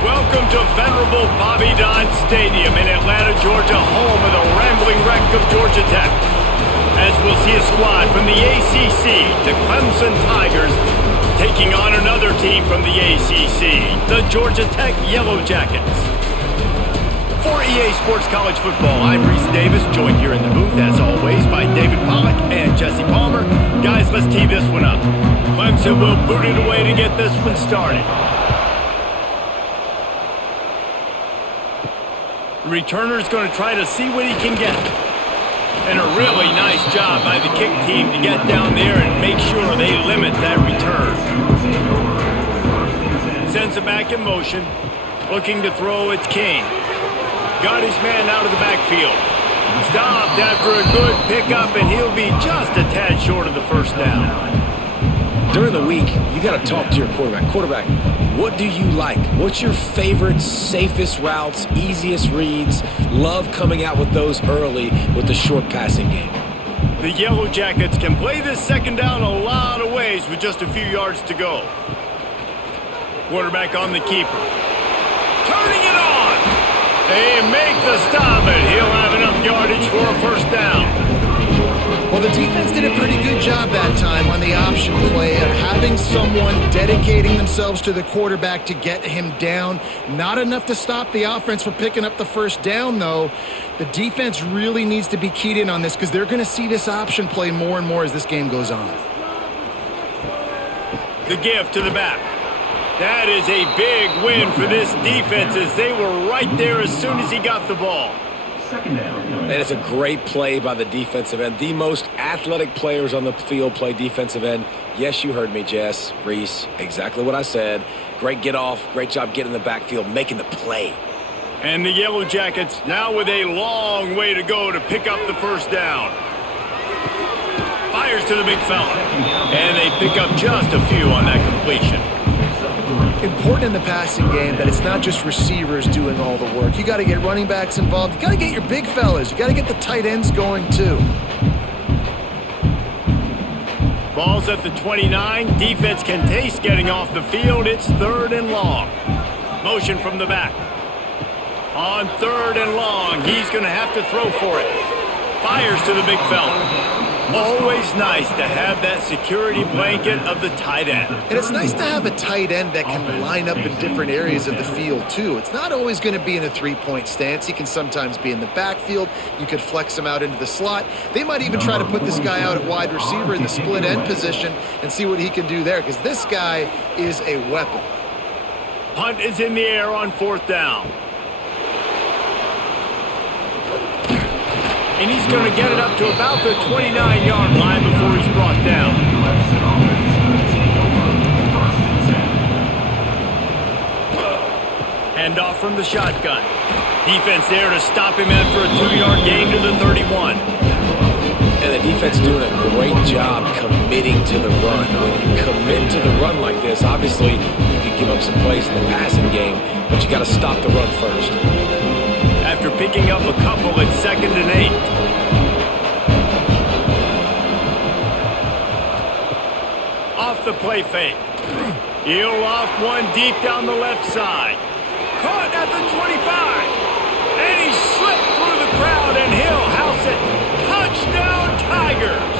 Welcome to venerable Bobby Dodd Stadium in Atlanta, Georgia, home of the rambling wreck of Georgia Tech. As we'll see a squad from the ACC, the Clemson Tigers, taking on another team from the ACC, the Georgia Tech Yellow Jackets. For EA Sports College Football, I'm Reese Davis, joined here in the booth, as always, by David Pollack and Jesse Palmer. Guys, let's tee this one up. Clemson will boot it away to get this one started. The returner's going to try to see what he can get. And a really nice job by the kick team to get down there and make sure they limit that return. Sends it back in motion. Looking to throw, it's King. Got his man out of the backfield. Stopped after a good pickup, and he'll be just a tad short of the first down. During the week, you got to talk to your quarterback. Quarterback, what do you like? What's your favorite, safest routes, easiest reads? Love coming out with those early with the short passing game. The Yellow Jackets can play this second down a lot of ways with just a few yards to go. Quarterback on the keeper. Turning it on! They make the stop, and he'll have enough yardage for a first down. Well, the defense did a pretty good job that time on the option play of having someone dedicating themselves to the quarterback to get him down. Not enough to stop the offense from picking up the first down, though. The defense really needs to be keyed in on this because they're going to see this option play more and more as this game goes on. The give to the back. That is a big win for this defense as they were right there as soon as he got the ball. And it's a great play by the defensive end. The most athletic players on the field play defensive end. Yes, you heard me, Jess, Reese. Exactly what I said. Great get off. Great job getting in the backfield, making the play. And the Yellow Jackets now with a long way to go to pick up the first down. Fires to the big fella. And they pick up just a few on that completion. Important in the passing game that it's not just receivers doing all the work. You got to get running backs involved. You got to get your big fellas. You got to get the tight ends going too. Ball's at the 29. Defense can taste getting off the field. It's 3rd and long. Motion from the back. On 3rd and long, he's going to have to throw for it. Fires to the big fella. Always nice to have that security blanket of the tight end. And it's nice to have a tight end that can line up in different areas of the field, too. It's not always going to be in a three-point stance. He can sometimes be in the backfield. You could flex him out into the slot. They might even try to put this guy out at wide receiver in the split end position and see what he can do there, because this guy is a weapon. Punt is in the air on 4th down. And he's going to get it up to about the 29-yard line before he's brought down. Hand off from the shotgun. Defense there to stop him after a 2-yard gain to the 31. And the defense doing a great job committing to the run. When you commit to the run like this, obviously you can give up some plays in the passing game, but you got to stop the run first. After picking up a couple at 2nd and 8. Off the play fake. He'll loft one deep down the left side. Caught at the 25. And he slipped through the crowd, and he'll house it. Touchdown, Tigers!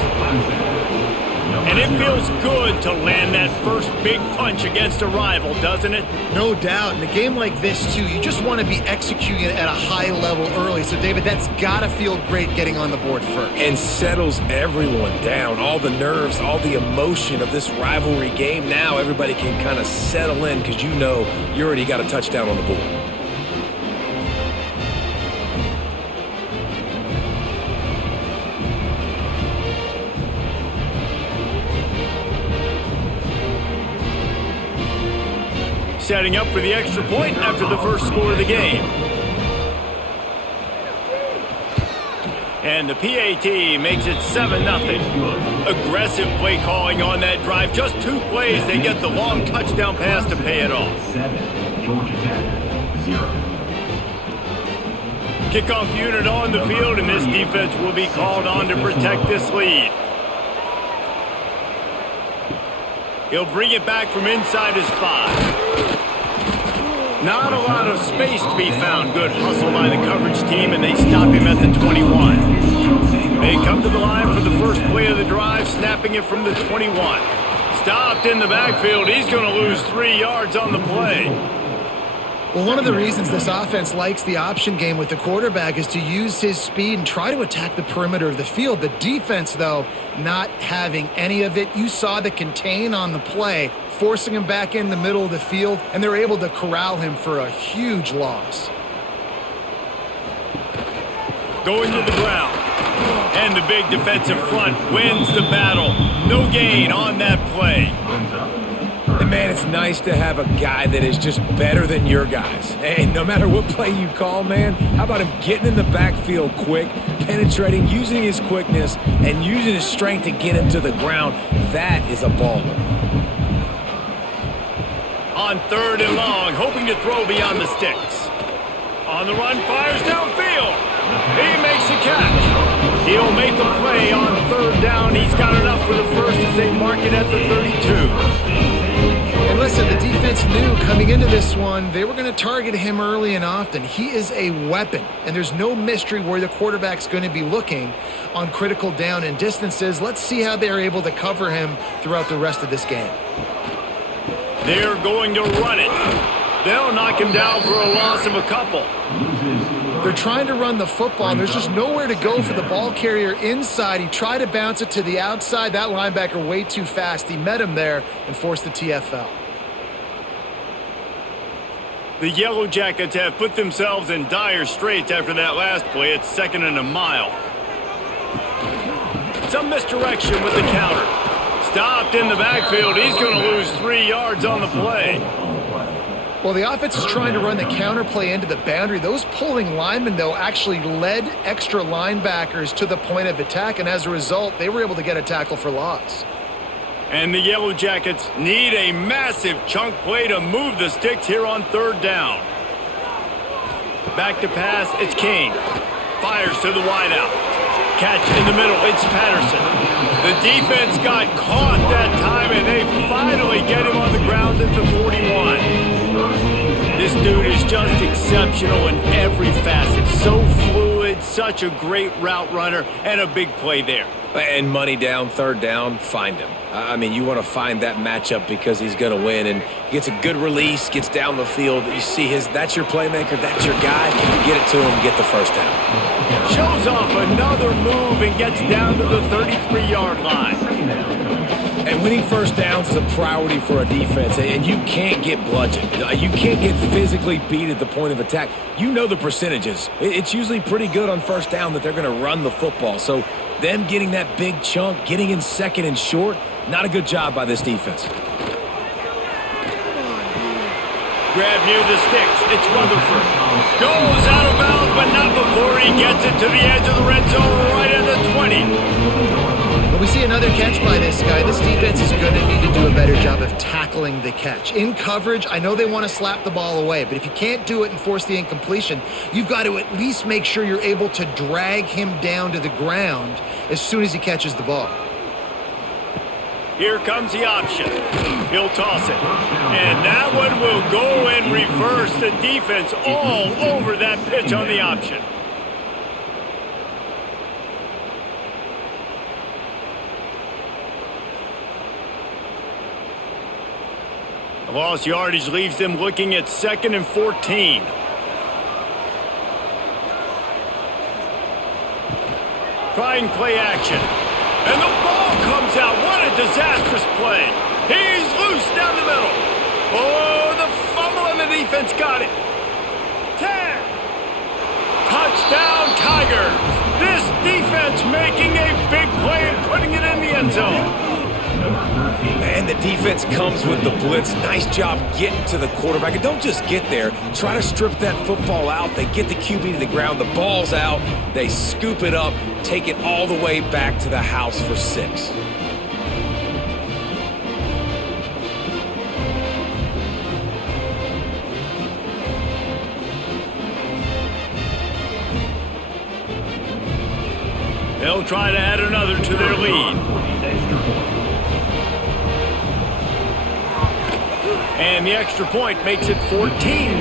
And it feels good to land that first big punch against a rival, doesn't it? No doubt. In a game like this, too, you just want to be executing it at a high level early. So, David, that's got to feel great getting on the board first. And settles everyone down. All the nerves, all the emotion of this rivalry game. Now everybody can kind of settle in because you know you already got a touchdown on the board. Setting up for the extra point after the first score of the game. And the PAT makes it 7-0. Aggressive play calling on that drive. Just 2 plays, they get the long touchdown pass to pay it off. 7, Georgia Tech, 0. Kickoff unit on the field, and this defense will be called on to protect this lead. He'll bring it back from inside his 5. Not a lot of space to be found. Good hustle by the coverage team, and they stop him at the 21. They come to the line for the first play of the drive, snapping it from the 21. Stopped in the backfield. He's going to lose 3 yards on the play. Well, one of the reasons this offense likes the option game with the quarterback is to use his speed and try to attack the perimeter of the field. The defense, though, not having any of it. You saw the contain on the play, forcing him back in the middle of the field, and they're able to corral him for a huge loss. Going to the ground. And the big defensive front wins the battle. No gain on that play. And man, it's nice to have a guy that is just better than your guys. Hey, no matter what play you call, man, how about him getting in the backfield quick, penetrating, using his quickness, and using his strength to get him to the ground? That is a baller. On 3rd and long, hoping to throw beyond the sticks. On the run, fires downfield. He makes the catch. He'll make the play on 3rd down. He's got enough for the first as they mark it at the 32. And listen, the defense knew coming into this one, they were going to target him early and often. He is a weapon, and there's no mystery where the quarterback's going to be looking on critical down and distances. Let's see how they're able to cover him throughout the rest of this game. They're going to run it. They'll knock him down for a loss of a couple. They're trying to run the football, and there's just nowhere to go for the ball carrier inside. He tried to bounce it to the outside. That linebacker way too fast. He met him there and forced the TFL. The Yellow Jackets have put themselves in dire straits after that last play. It's 2nd and a mile. Some misdirection with the counter. Stopped in the backfield. He's going to lose 3 yards on the play. Well, the offense is trying to run the counter play into the boundary. Those pulling linemen, though, actually led extra linebackers to the point of attack, and as a result, they were able to get a tackle for loss. And the Yellow Jackets need a massive chunk play to move the sticks here on 3rd down. Back to pass, it's Kane. Fires to the wideout. Catch in the middle, it's Patterson. The defense got caught that time, and they finally get him on the ground at the 41. This dude is just exceptional in every facet. So fluid, such a great route runner, and a big play there. And money down, 3rd down, find him. I mean, you want to find that matchup because he's going to win. And he gets a good release, gets down the field. You see that's your playmaker, that's your guy. You get it to him, get the 1st down. Shows off another move and gets down to the 33-yard line. And winning 1st downs is a priority for a defense, and you can't get bludgeoned. You can't get physically beat at the point of attack. You know the percentages. It's usually pretty good on 1st down that they're going to run the football. So them getting that big chunk, getting in 2nd and short, not a good job by this defense. Grab near the sticks. It's Rutherford. Goes out of bounds, but not before he gets it to the edge of the red zone right at the 20. But we see another catch by this guy. This defense is going to need to do a better job of tackling the catch. In coverage, I know they want to slap the ball away, but if you can't do it and force the incompletion, you've got to at least make sure you're able to drag him down to the ground as soon as he catches the ball. Here comes the option. He'll toss it. And that one will go in reverse. The defense all over that pitch on the option. The lost yardage leaves them looking at 2nd and 14. Trying play action. And the ball comes out. What a disastrous play. He's loose down the middle. Oh, the fumble and the defense got it. 10. Touchdown, Tigers. This defense making a big play and putting it in the end zone. And the defense comes with the blitz. Nice job getting to the quarterback. And don't just get there. Try to strip that football out. They get the QB to the ground. The ball's out. They scoop it up, take it all the way back to the house for 6. They'll try to add another to their lead. And the extra point makes it 14-0.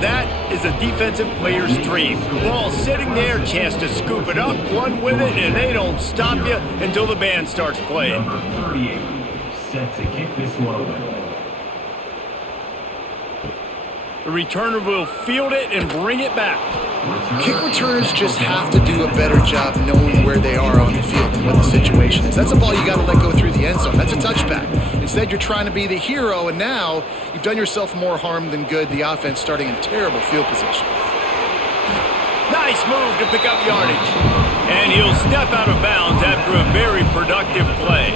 That is a defensive player's dream. Ball sitting there, chance to scoop it up, run with it, and they don't stop you until the band starts playing. Number 38, set to kick this one away. The returner will field it and bring it back. Kick returners just have to do a better job knowing where they are on the field and what the situation is. That's a ball you got to let go through the end zone. That's a touchback. Instead, you're trying to be the hero, and now you've done yourself more harm than good. The offense starting in terrible field position. Nice move to pick up yardage. And he'll step out of bounds after a very productive play.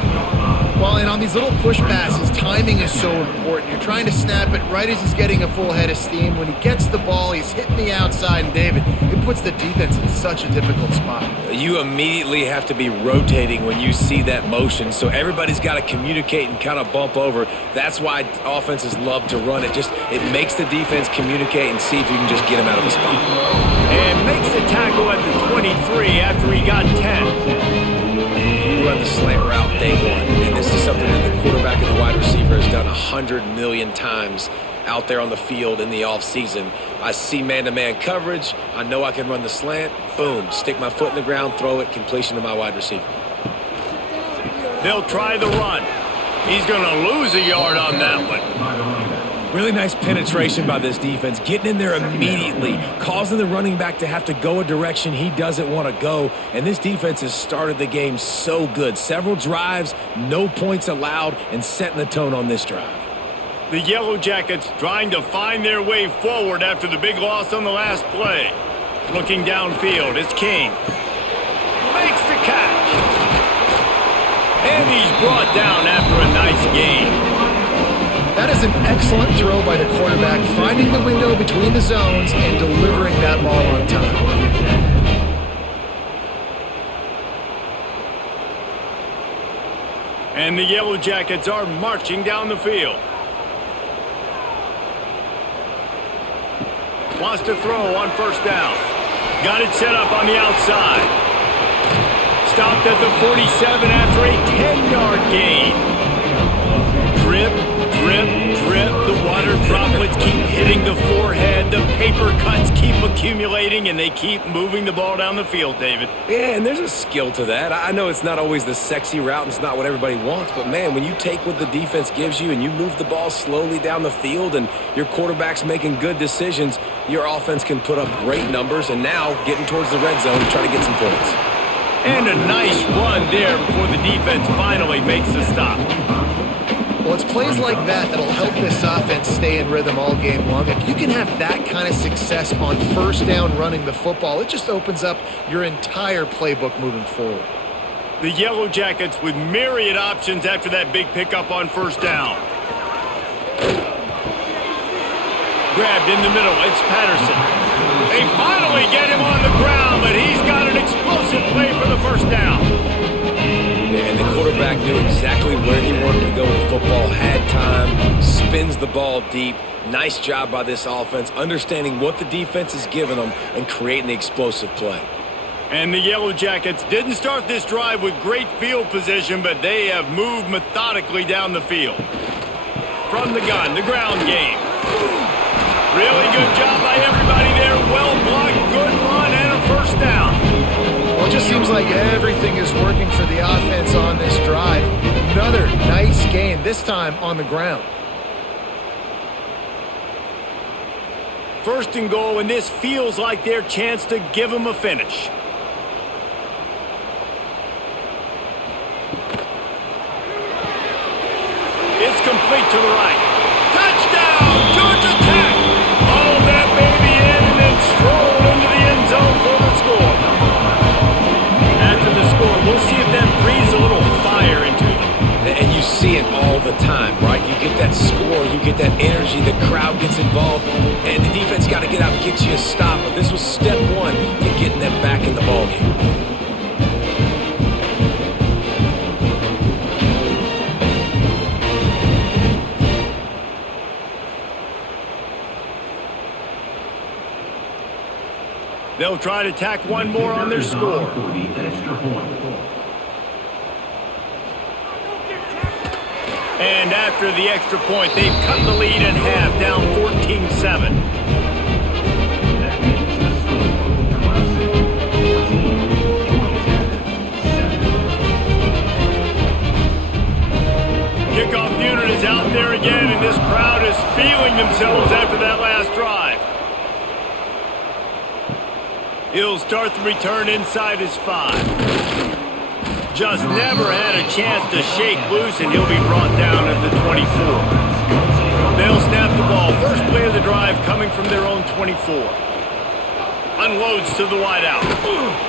Well, and on these little push passes, timing is so important. You're trying to snap it right as he's getting a full head of steam. When he gets the ball, he's hitting the outside, and David, it puts the defense in such a difficult spot. You immediately have to be rotating when you see that motion, so everybody's got to communicate and kind of bump over. That's why offenses love to run it. It makes the defense communicate and see if you can just get him out of the spot. And makes the tackle at the 23 after he got 10. You run the slant route day one, and this is something that the quarterback and the wide receiver has done 100 million times out there on the field in the offseason. I see man-to-man coverage. I know I can run the slant. Boom, stick my foot in the ground, throw it, completion to my wide receiver. They'll try the run. He's going to lose a yard on that one. Really nice penetration by this defense, getting in there immediately, causing the running back to have to go a direction he doesn't want to go, and this defense has started the game so good. Several drives, no points allowed, and setting the tone on this drive. The Yellow Jackets trying to find their way forward after the big loss on the last play. Looking downfield, it's King. Makes the catch. And he's brought down after a nice gain. That is an excellent throw by the quarterback, finding the window between the zones and delivering that ball on time. And the Yellow Jackets are marching down the field. Wants to throw on first down. Got it set up on the outside. Stopped at the 47 after a 10-yard gain. Drip, drip, drip. The water droplets keep hitting the forehead. The paper cuts keep accumulating, and they keep moving the ball down the field, David. Yeah, and there's a skill to that. I know it's not always the sexy route, and it's not what everybody wants, but, man, when you take what the defense gives you and you move the ball slowly down the field and your quarterback's making good decisions, your offense can put up great numbers, and now getting towards the red zone to try to get some points. And a nice run there before the defense finally makes the stop. Well, it's plays like that that'll help this offense stay in rhythm all game long. If you can have that kind of success on first down running the football, it just opens up your entire playbook moving forward. The Yellow Jackets with myriad options after that big pickup on first down. Grabbed in the middle, it's Patterson. They finally get him on the ground, but he's got an explosive play for the first down. And the quarterback knew exactly where he wanted to go with the football, had time, spins the ball deep. Nice job by this offense, understanding what the defense is giving them and creating the explosive play. And the Yellow Jackets didn't start this drive with great field position, but they have moved methodically down the field. From the gun, the ground game. Really good job by everybody there. Well blocked, good run, and a first down. Well, it just seems like everything is working for the offense on this drive. Another nice gain, this time on the ground. First and goal, and this feels like their chance to give them a finish. It's complete to the right. Touchdown, Georgia Tech! Oh, that baby in and then strolled into the end zone for the score. After the score, we'll see if that breathes a little fire into them. And you see it all the time, right? You get that score, you get that energy, the crowd gets involved, and the defense got to get out and get you a stop. But this was step one to getting them back in the ballgame. They'll try to tack one more on their score. And after the extra point, they've cut the lead in half, down 14-7. That makes the score Clemson 14, Georgia Tech 7. Kickoff unit is out there again, and this crowd is feeling themselves after that last drive. He'll start the return inside his 5. Just never had a chance to shake loose, and he'll be brought down at the 24. They'll snap the ball. First play of the drive coming from their own 24. Unloads to the wideout.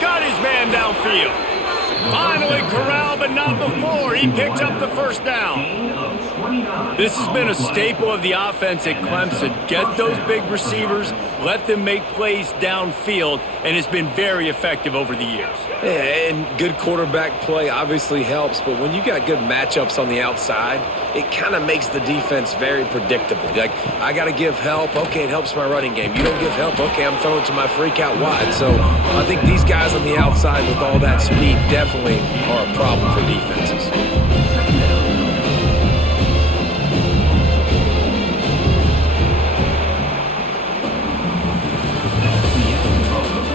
Got his man downfield. Finally corralled, but not before. He picks up the first down. This has been a staple of the offense at Clemson. Get those big receivers, let them make plays downfield, and it's been very effective over the years. Yeah, and good quarterback play obviously helps, but when you got good matchups on the outside, it kind of makes the defense very predictable. Like, I got to give help. Okay, it helps my running game. You don't give help. Okay, I'm throwing to my freak out wide. So I think these guys on the outside with all that speed definitely are a problem for defenses.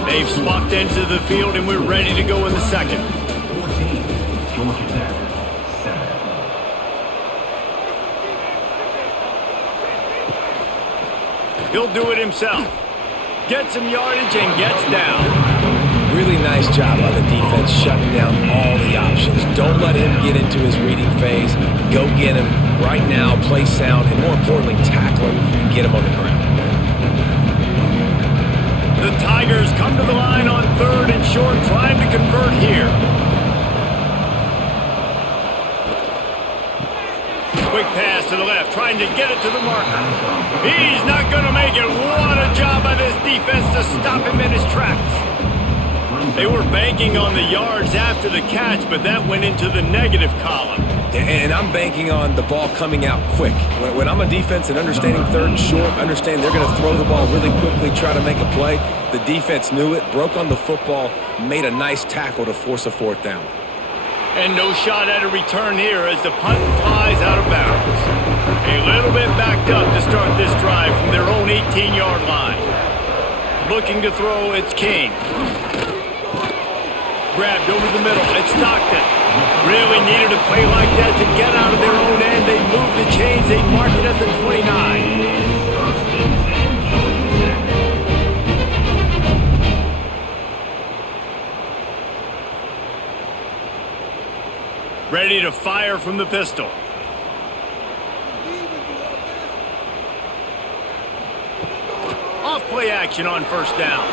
They've swapped into the field, and we're ready to go in the second. 14, Georgia Tech 7. He'll do it himself. Gets some yardage and gets down. Really nice job by the defense shutting down all the options. Don't let him get into his reading phase. Go get him right now, play sound, and more importantly, tackle him and get him on the ground. The Tigers come to the line on 3rd and short, trying to convert here. Quick pass to the left, trying to get it to the marker. He's not going to make it. What a job by this defense to stop him in his tracks. They were banking on the yards after the catch, but that went into the negative column. And I'm banking on the ball coming out quick. When I'm a defense and understanding 3rd and short, understand they're going to throw the ball really quickly, try to make a play. The defense knew it, broke on the football, made a nice tackle to force a 4th down. And no shot at a return here as the punt flies out of bounds. A little bit backed up to start this drive from their own 18-yard line. Looking to throw, it's King. Grabbed over the middle, it's Stockton. Really needed a play like that to get out of their own end. They move the chains, they mark it at the 29. Ready to fire from the pistol. Off play action on 1st down.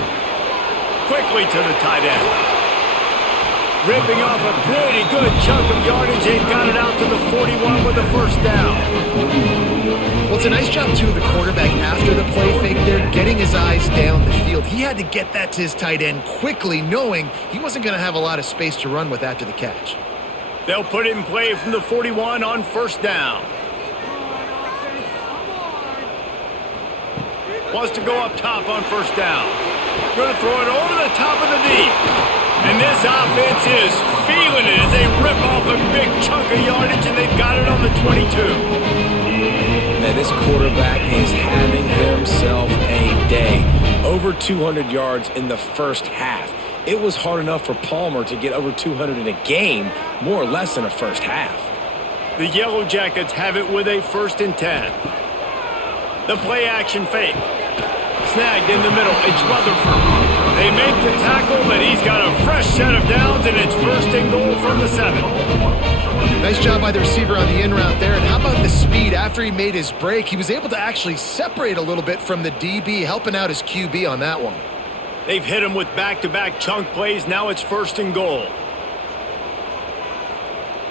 Quickly to the tight end. Ripping off a pretty good chunk of yardage. They've got it out to the 41 with a 1st down. Well, it's a nice job, too, of the quarterback after the play fake there, getting his eyes down the field. He had to get that to his tight end quickly, knowing he wasn't going to have a lot of space to run with after the catch. They'll put it in play from the 41 on 1st down. Wants to go up top on 1st down. Going to throw it over the top of the deep. And this offense is feeling it as they rip off a big chunk of yardage, and they've got it on the 22. Man, this quarterback is having himself a day. Over 200 yards in the first half. It was hard enough for Palmer to get over 200 in a game, more or less in a first half. The Yellow Jackets have it with a 1st and 10. The play action fake. Snagged in the middle, it's Rutherford. They make the tackle, but he's got a fresh set of downs, and it's 1st and goal from the 7. Nice job by the receiver on the in route there. And how about the speed after he made his break? He was able to actually separate a little bit from the DB, helping out his QB on that one. They've hit him with back-to-back chunk plays. Now it's 1st and goal.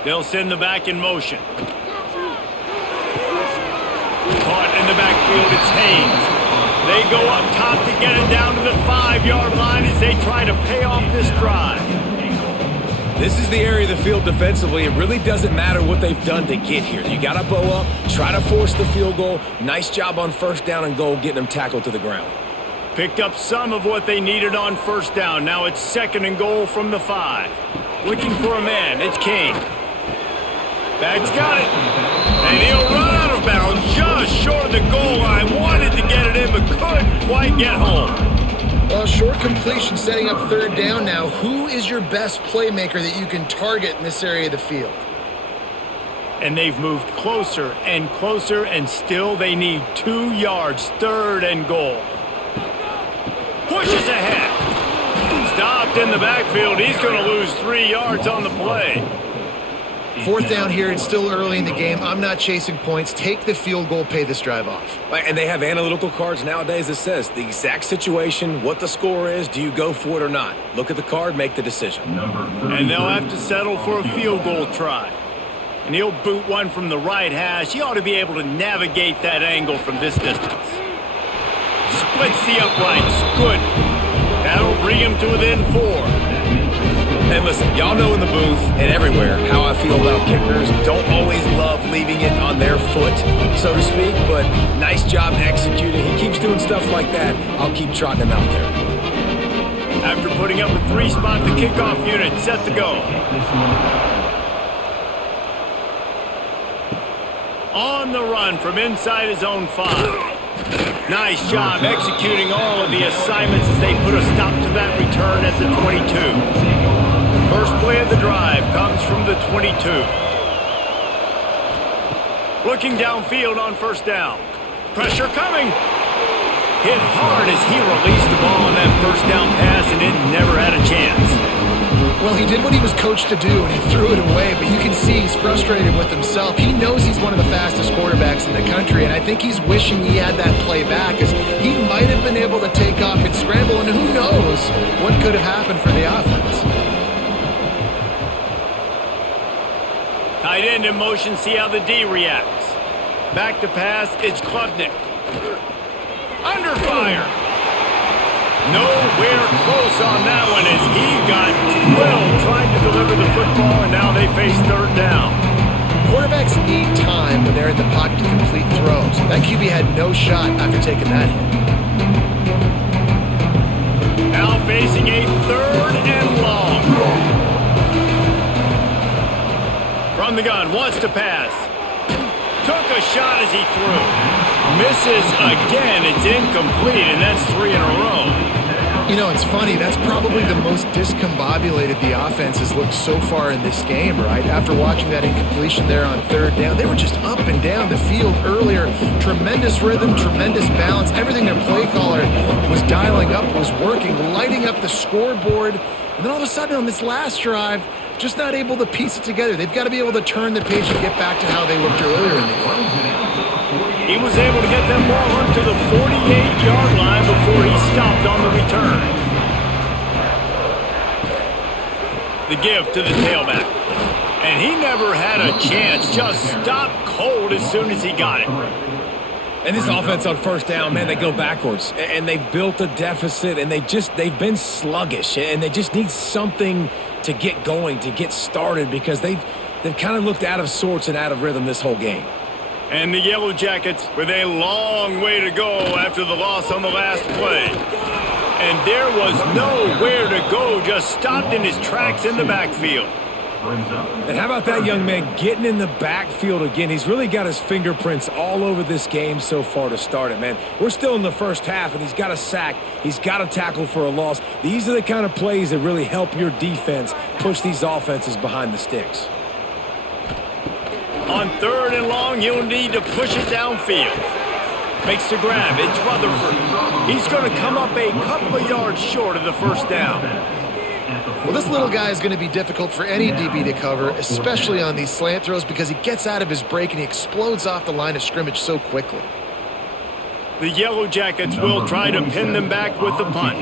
They'll send the back in motion. Caught in the backfield, it's Haynes. They go up top to get it down to the 5-yard line as they try to pay off this drive. This is the area of the field defensively. It really doesn't matter what they've done to get here. You got to bow up, try to force the field goal. Nice job on 1st down and goal, getting them tackled to the ground. Picked up some of what they needed on 1st down. Now it's 2nd and goal from the 5. Looking for a man, it's King. Bag's got it. And he'll run out of bounds just short of the goal line. Wanted to get it in, but couldn't quite get home. Well, short completion setting up third down now. Who is your best playmaker that you can target in this area of the field? And they've moved closer, and still they need 2 yards, third and goal. Pushes ahead. Stopped in the backfield. He's going to lose 3 yards on the play. Fourth down here. It's still early in the game. I'm not chasing points. Take the field goal, pay this drive off. And they have analytical cards nowadays that says the exact situation, what the score is, do you go for it or not? Look at the card, make the decision. And they'll have to settle for a field goal try. And he'll boot one from the right hash. He ought to be able to navigate that angle from this distance. Splits the uprights. Good. That'll bring him to within 4. And listen, y'all know in the booth and everywhere how I feel about kickers. Don't always love leaving it on their foot, so to speak, but nice job executing. He keeps doing stuff like that. I'll keep trotting him out there. After putting up a 3-spot, the kickoff unit set to go. On the run from inside his own 5. Nice job executing all of the assignments as they put a stop to that return at the 22. First play of the drive comes from the 22. Looking downfield on first down. Pressure coming. Hit hard as he released the ball on that first down pass, and it never had a chance. Well, he did what he was coached to do, and he threw it away, but you can see he's frustrated with himself. He knows he's one of the fastest quarterbacks in the country, and I think he's wishing he had that play back, as he might have been able to take off and scramble, and who knows what could have happened for the offense. Tight end in motion, see how the D reacts. Back to pass, it's Klubnik. Under fire. Nowhere close on that one as he got drilled trying to deliver the football, and now they face third down. Quarterbacks need time when they're in the pocket to complete throws. That QB had no shot after taking that hit. Now facing a third and long. From the gun, wants to pass. Took a shot as he threw. Misses again, it's incomplete, and that's 3 in a row. You know, it's funny, that's probably the most discombobulated the offense has looked so far in this game, right? After watching that incompletion there on third down, they were just up and down the field earlier. Tremendous rhythm, tremendous balance. Everything their play caller was dialing up was working, lighting up the scoreboard. And then all of a sudden on this last drive, just not able to piece it together. They've got to be able to turn the page and get back to how they looked earlier in the game. He was able to get that ball up to the 48-yard line before he stopped on the return. The give to the tailback. And he never had a chance, just stopped cold as soon as he got it. And this offense on first down, man, they go backwards. And they've built a deficit, and they've been sluggish. And they just need something to get going, to get started, because they've kind of looked out of sorts and out of rhythm this whole game. And the Yellow Jackets with a long way to go after the loss on the last play. And there was nowhere to go, just stopped in his tracks in the backfield. And how about that young man getting in the backfield again? He's really got his fingerprints all over this game so far to start it, man. We're still in the first half, and he's got a sack. He's got a tackle for a loss. These are the kind of plays that really help your defense push these offenses behind the sticks. On third and long, he'll need to push it downfield. Makes the grab. It's Rutherford. He's going to come up a couple of yards short of the first down. Well, this little guy is going to be difficult for any DB to cover, especially on these slant throws, because he gets out of his break and he explodes off the line of scrimmage so quickly. The Yellow Jackets will try to pin them back with the punt.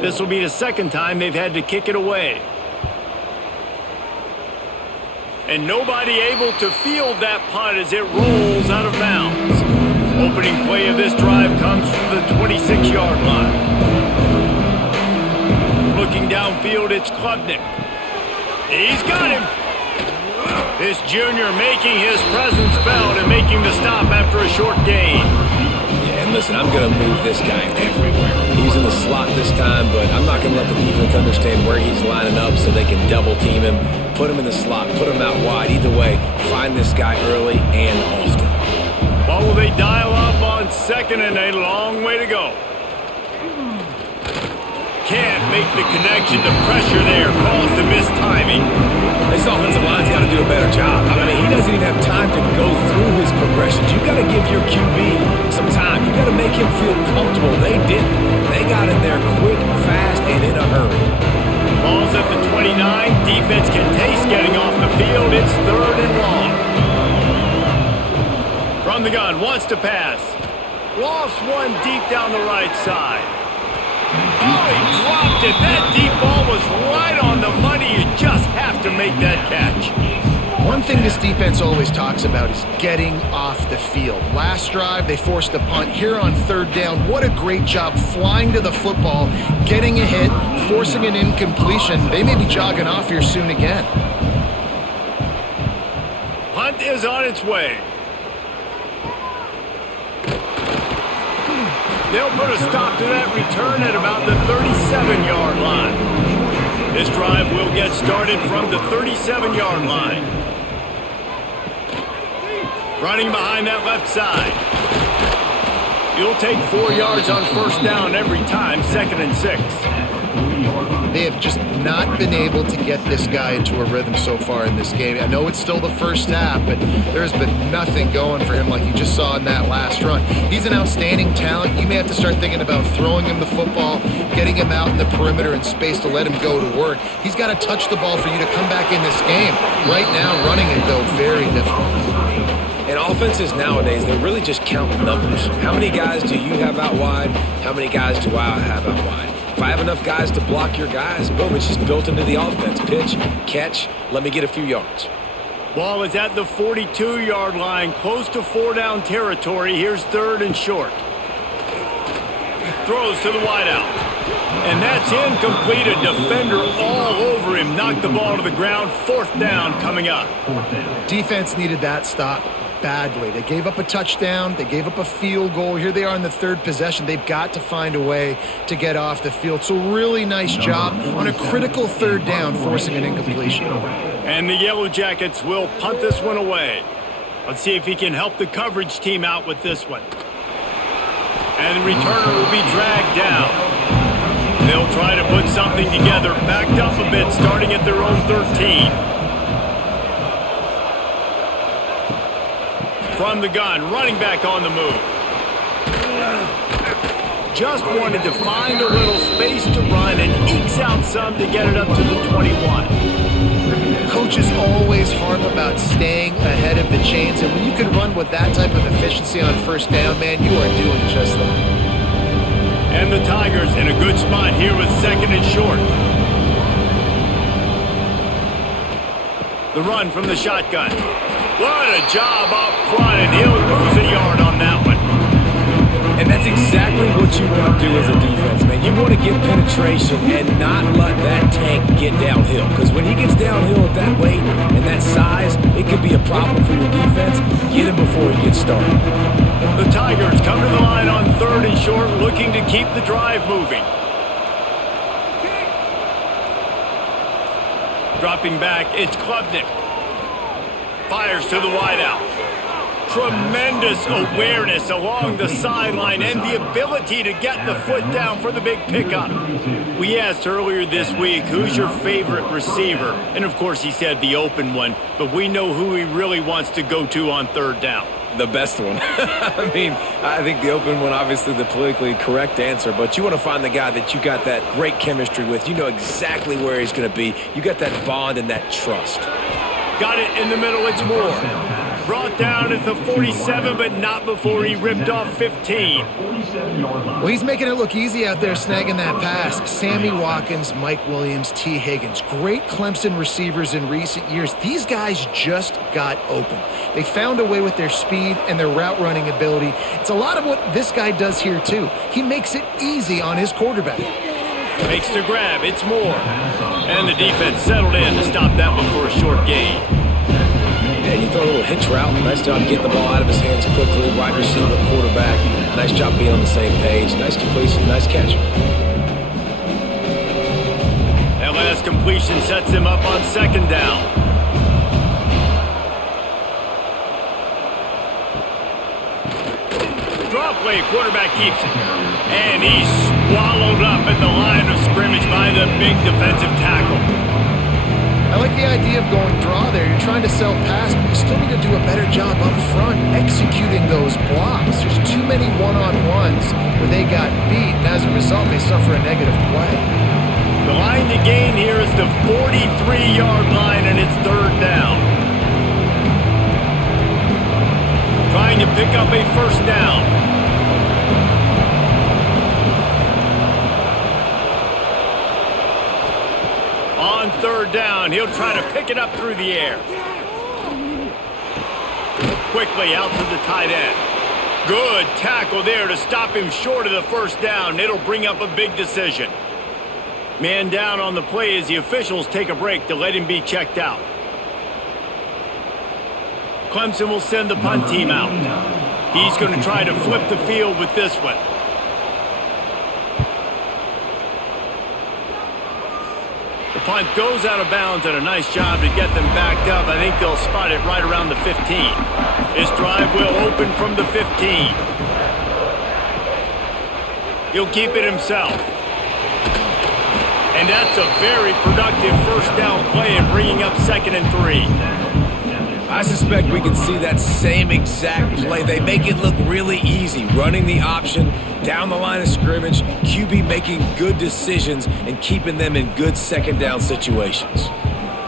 This will be the second time they've had to kick it away. And nobody able to field that punt as it rolls out of bounds. Opening play of this drive comes from the 26-yard line. Looking downfield, it's Klubnik. He's got him. This junior making his presence felt and making the stop after a short gain. And listen, I'm going to move this guy everywhere. He's in the slot this time, but I'm not going to let the defense understand where he's lining up so they can double team him, put him in the slot, put him out wide. Either way, find this guy early and often. What will they dial up on second and a long way to go? Can't make the connection. The pressure there caused the mistiming. This offensive line's got to do a better job. I mean, he doesn't even have time to go through his progressions. You got to give your QB some time. You got to make him feel comfortable. They didn't. They got in there quick, fast, and in a hurry. Ball's at the 29. Defense can taste getting off the field. It's third and long. From the gun, wants to pass. Lost one deep down the right side. Oh, he dropped it. That deep ball was right on the money. You just have to make that catch. One thing this defense always talks about is getting off the field. Last drive, they forced a punt. Here on third down, what a great job flying to the football, getting a hit, forcing an incompletion. They may be jogging off here soon again. Punt is on its way. They'll put a stop to that return at about the 37-yard line. This drive will get started from the 37-yard line. Running behind that left side. You'll take 4 yards on first down every time, 2nd and 6. They have just not been able to get this guy into a rhythm so far in this game. I know it's still the first half, but there's been nothing going for him like you just saw in that last run. He's an outstanding talent. You may have to start thinking about throwing him the football, getting him out in the perimeter in space to let him go to work. He's got to touch the ball for you to come back in this game. Right now, running it, though, very difficult. And offenses nowadays, they really just count numbers. How many guys do you have out wide? How many guys do I have out wide? If I have enough guys to block your guys, boom, it's just built into the offense. Pitch, catch, let me get a few yards. Ball is at the 42-yard line, close to 4-down territory. Here's third and short. Throws to the wideout. And that's incomplete. A defender all over him. Knocked the ball to the ground. 4th down coming up. Defense needed that stop badly. They gave up a touchdown. They gave up a field goal. Here they are in the third possession. They've got to find a way to get off the field. So really nice job on a critical third down, forcing an incompletion. And the Yellow Jackets will punt this one away. Let's see if he can help the coverage team out with this one. And the returner will be dragged down. They'll try to put something together, backed up a bit, starting at their own 13. From the gun, running back on the move. Just wanted to find a little space to run and ekes out some to get it up to the 21. Coaches always harp about staying ahead of the chains, and when you can run with that type of efficiency on first down, man, you are doing just that. And the Tigers in a good spot here with 2nd and short. The run from the shotgun. What a job up front, and he'll lose a yard on that one. And that's exactly what you want to do as a defense, man. You want to get penetration and not let that tank get downhill. Because when he gets downhill at that weight and that size, it could be a problem for your defense. Get him before he gets started. The Tigers come to the line on 3rd and short, looking to keep the drive moving. Dropping back, it's Klubnik. Fires to the wideout. Tremendous awareness along the sideline and the ability to get the foot down for the big pickup. We asked earlier this week, who's your favorite receiver? And of course he said the open one, but we know who he really wants to go to on 3rd down. The best one. I mean, I think the open one, obviously the politically correct answer, but you want to find the guy that you got that great chemistry with. You know exactly where he's going to be. You got that bond and that trust. Got it in the middle, it's Moore. Brought down at the 47, but not before he ripped off 15. Well, he's making it look easy out there snagging that pass. Sammy Watkins, Mike Williams, T. Higgins. Great Clemson receivers in recent years. These guys just got open. They found a way with their speed and their route running ability. It's a lot of what this guy does here, too. He makes it easy on his quarterback. Makes the grab, it's Moore. And the defense settled in to stop that one for a short gain. And you throw a little hitch route. Nice job getting the ball out of his hands quickly. Wide receiver, quarterback. Nice job being on the same page. Nice completion, nice catch. That last completion sets him up on second down. Draw play, quarterback keeps it. And he's swallowed up at the line of scrimmage by the big defensive tackle. I like the idea of going draw there. You're trying to sell pass, but you still need to do a better job up front executing those blocks. There's too many one-on-ones where they got beat, and as a result, they suffer a negative play. The line to gain here is the 43-yard line, and it's third down. Trying to pick up a first down. On third down, he'll try to pick it up through the air. Quickly out to the tight end. Good tackle there to stop him short of the first down. It'll bring up a big decision. Man down on the play as the officials take a break to let him be checked out. Clemson will send the punt team out. He's going to try to flip the field with this one. The punt goes out of bounds, and a nice job to get them backed up. I think they'll spot it right around the 15. His drive will open from the 15. He'll keep it himself. And that's a very productive first down play in bringing up 2nd and 3. I suspect we can see that same exact play. They make it look really easy, running the option down the line of scrimmage, QB making good decisions and keeping them in good second down situations.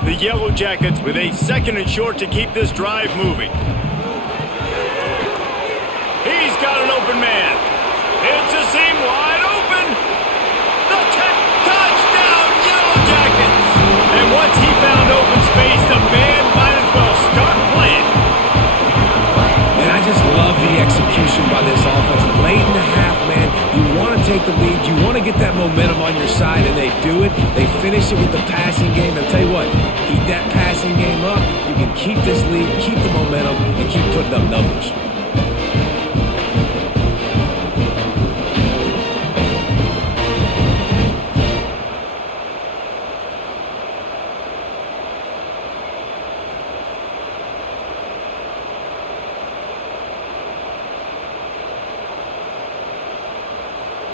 The Yellow Jackets with a 2nd and short to keep this drive moving. He's got an open man. It's a seam wide open. The touchdown, Yellow Jackets. And once he found open space, the band might as well start playing. And I just love the execution by this offense. Late in the half, man, you want to take the lead. You want to get that momentum on your side, and they do it. They finish it with the passing game. And I'll tell you what, keep that passing game up. You can keep this lead, keep the momentum, and keep putting up numbers.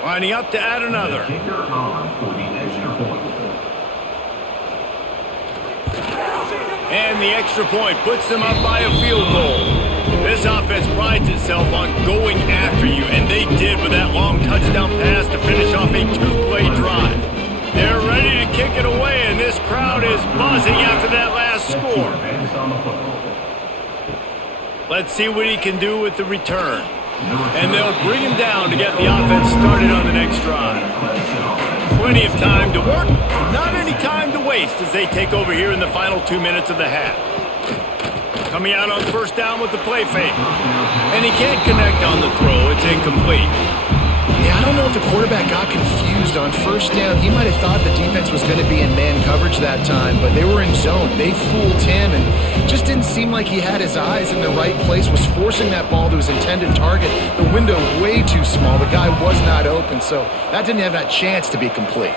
Lining up to add another. Kicker on for the extra point. And the extra point puts them up by a field goal. This offense prides itself on going after you, and they did with that long touchdown pass to finish off a 2-play drive. They're ready to kick it away, and this crowd is buzzing after that last score. Let's see what he can do with the return. And they'll bring him down to get the offense started on the next drive. Plenty of time to work, not any time to waste as they take over here in the final 2 minutes of the half. Coming out on first down with the play fake. And he can't connect on the throw. It's incomplete. Yeah, I don't know if the quarterback got confused on first down. He might have thought the defense was going to be in man coverage that time, but they were in zone. They fooled him, and it just didn't seem like he had his eyes in the right place, was forcing that ball to his intended target. The window way too small. The guy was not open, so that didn't have that chance to be complete.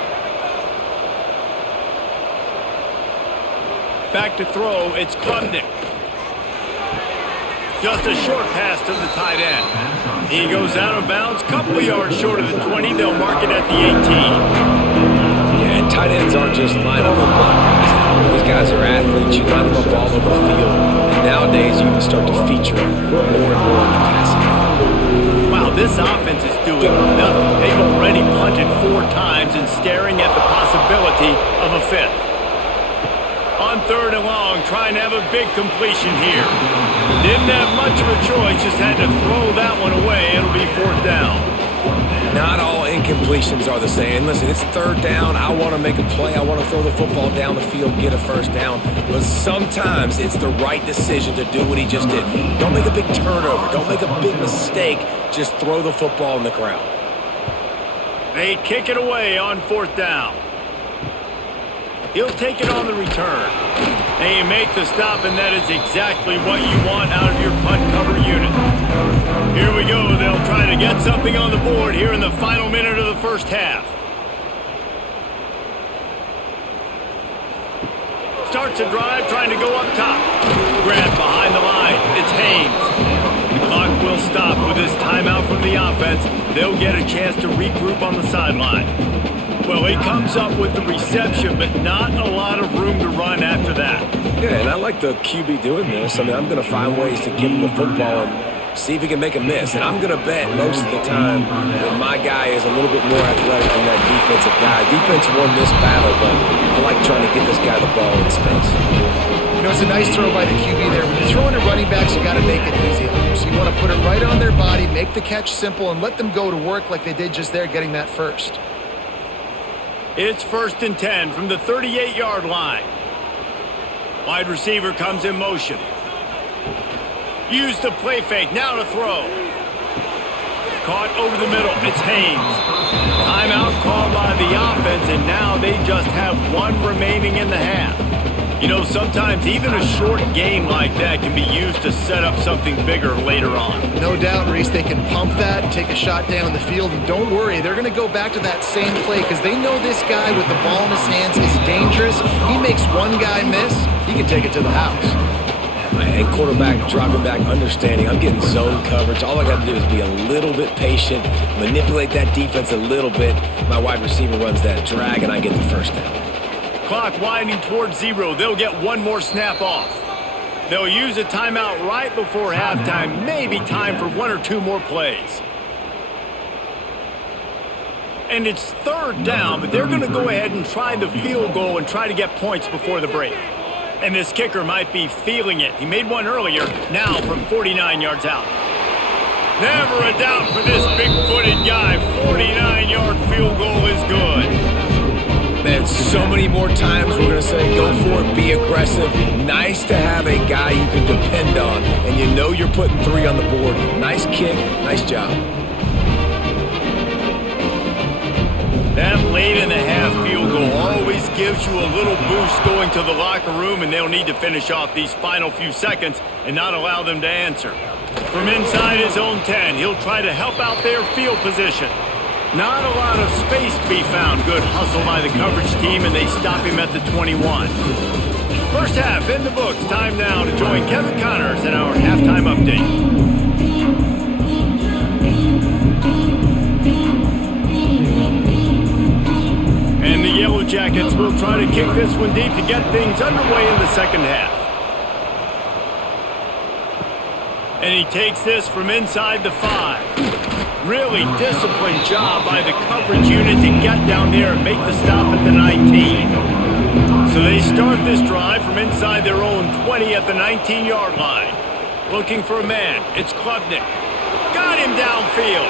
Back to throw, it's Klubnik. Just a short pass to the tight end. He goes out of bounds, couple of yards short of the 20. They'll mark it at the 18. Yeah, and tight ends aren't just line up and block guys. These guys are athletes. You line them up all over the field. And nowadays, you can start to feature them more and more in the passing game. Wow, this offense is doing nothing. They've already punted 4 times and staring at the possibility of a 5th. On third and long, trying to have a big completion here. Didn't have much of a choice, just had to throw that one away. It'll be 4th down. Not all incompletions are the same. Listen, it's third down. I want to make a play. I want to throw the football down the field, get a first down. But sometimes it's the right decision to do what he just did. Don't make a big turnover. Don't make a big mistake. Just throw the football in the crowd. They kick it away on 4th down. He'll take it on the return. And you make the stop, and that is exactly what you want out of your punt cover unit. Here we go. They'll try to get something on the board here in the final minute of the first half. Starts a drive, trying to go up top. Grab behind the line. It's Haynes. The clock will stop with this timeout from the offense. They'll get a chance to regroup on the sideline. Well, he comes up with the reception, but not a lot of room to run after that. Yeah, and I like the QB doing this. I mean, I'm going to find ways to give him the football and see if he can make a miss. And I'm going to bet most of the time that my guy is a little bit more athletic than that defensive guy. Defense won this battle, but I like trying to get this guy the ball in space. You know, it's a nice throw by the QB there. When you're throwing to running backs, you got to make it easy on them. So you want to put it right on their body, make the catch simple, and let them go to work like they did just there, getting that first. It's 1st and 10 from the 38-yard line. Wide receiver comes in motion. Use the play fake, now to throw. Caught over the middle, it's Haynes. Timeout called by the offense, and now they just have one remaining in the half. You know, sometimes even a short game like that can be used to set up something bigger later on. No doubt, Reese, they can pump that and take a shot down the field. And don't worry, they're going to go back to that same play because they know this guy with the ball in his hands is dangerous. He makes one guy miss, he can take it to the house. And quarterback dropping back, understanding I'm getting zone coverage. All I got to do is be a little bit patient, manipulate that defense a little bit. My wide receiver runs that drag, and I get the first down. Clock winding towards 0. They'll get one more snap off. They'll use a timeout right before halftime. Maybe time for one or two more plays. And it's 3rd down, but they're going to go ahead and try the field goal and try to get points before the break. And this kicker might be feeling it. He made one earlier, now from 49 yards out. Never a doubt for this big-footed guy. 49-yard field goal is good. Man, so many more times we're going to say, go for it, be aggressive. Nice to have a guy you can depend on, and you know you're putting 3 on the board. Nice kick, nice job. That late in the half field goal always gives you a little boost going to the locker room, and they'll need to finish off these final few seconds and not allow them to answer. From inside his own 10, he'll try to help out their field position. Not a lot of space to be found. Good hustle by the coverage team, and they stop him at the 21. First half in the books. Time now to join Kevin Connors in our halftime update. And the Yellow Jackets will try to kick this one deep to get things underway in the second half. And he takes this from inside the 5. Really disciplined job by the coverage unit to get down there and make the stop at the 19. So they start this drive from inside their own 20 at the 19-yard line. Looking for a man. It's Klubnik. Got him downfield.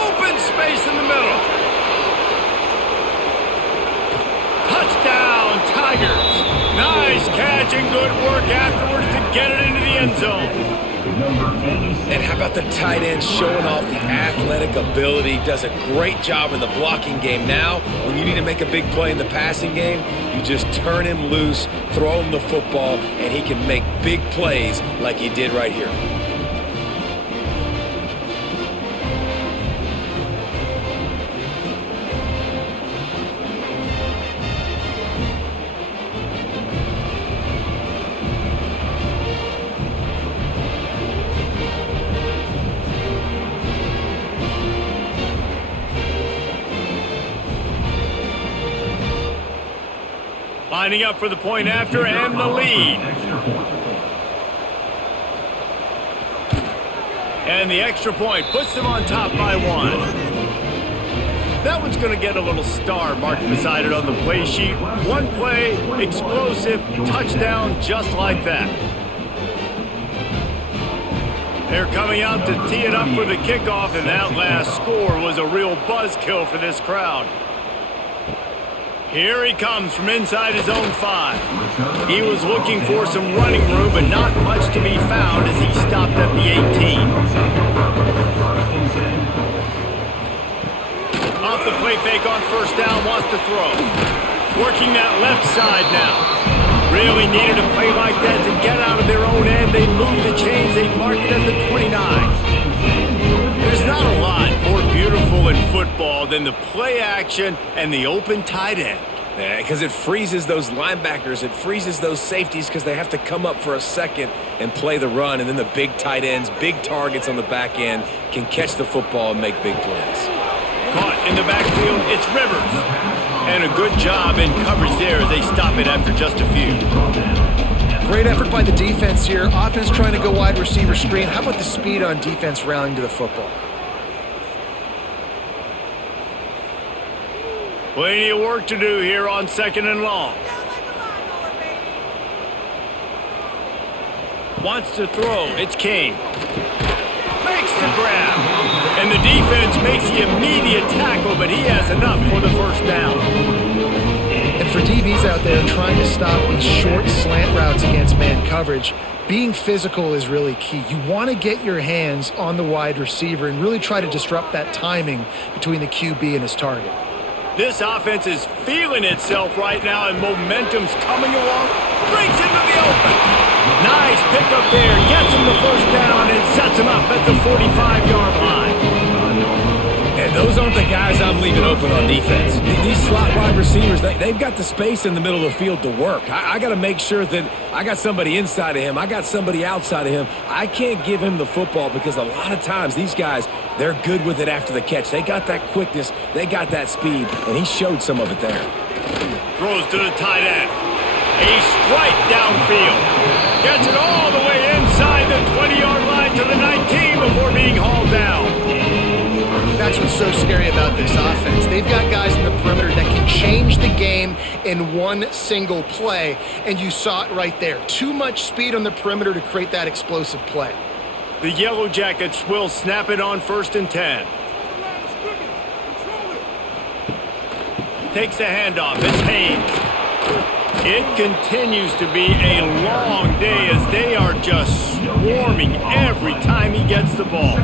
Open space in the middle. Touchdown, Tigers. Nice catch and good work afterwards to get it into the end zone. And how about the tight end showing off the athletic ability? Does a great job in the blocking game. Now, when you need to make a big play in the passing game, you just turn him loose, throw him the football, and he can make big plays like he did right here. Lining up for the point after and the lead. And the extra point puts them on top by 1. That one's going to get a little star marked beside it on the play sheet. One play, explosive, touchdown, just like that. They're coming out to tee it up for the kickoff, and that last score was a real buzzkill for this crowd. Here he comes from inside his own 5. He was looking for some running room, but not much to be found as he stopped at the 18. Off the play fake on first down, wants to throw. Working that left side now. Really needed a play like that to get out of their own end. They move the chains. They mark it at the 29. There's not a lot more beautiful in football than the play action and the open tight end. Yeah, because it freezes those linebackers. It freezes those safeties because they have to come up for a second and play the run. And then the big tight ends, big targets on the back end can catch the football and make big plays. Caught in the backfield, it's Rivers. And a good job in coverage there as they stop it after just a few. Great effort by the defense here. Offense trying to go wide receiver screen. How about the speed on defense rallying to the football? Plenty of work to do here on 2nd and long. Wants to throw. It's Kane. Makes the grab. And the defense makes the immediate tackle, but he has enough for the first down. And for DBs out there trying to stop these short slant routes against man coverage, being physical is really key. You want to get your hands on the wide receiver and really try to disrupt that timing between the QB and his target. This offense is feeling itself right now, and momentum's coming along. Breaks into the open. Nice pickup there. Gets him the first down and sets him up at the 45-yard line. And those aren't the guys I'm leaving open on defense. These slot wide receivers, they've got the space in the middle of the field to work. I got to make sure that I got somebody inside of him. I got somebody outside of him. I can't give him the football because a lot of times these guys, they're good with it after the catch. They got that quickness. They got that speed, and he showed some of it there. Throws to the tight end. A strike downfield. Gets it all the way inside the 20-yard line to the 19 before being hauled down. That's what's so scary about this offense. They've got guys in the perimeter that can change the game in one single play, and you saw it right there. Too much speed on the perimeter to create that explosive play. The Yellow Jackets will snap it on 1st and 10. Takes the handoff. It's Haynes. It continues to be a long day as they are just swarming every time he gets the ball.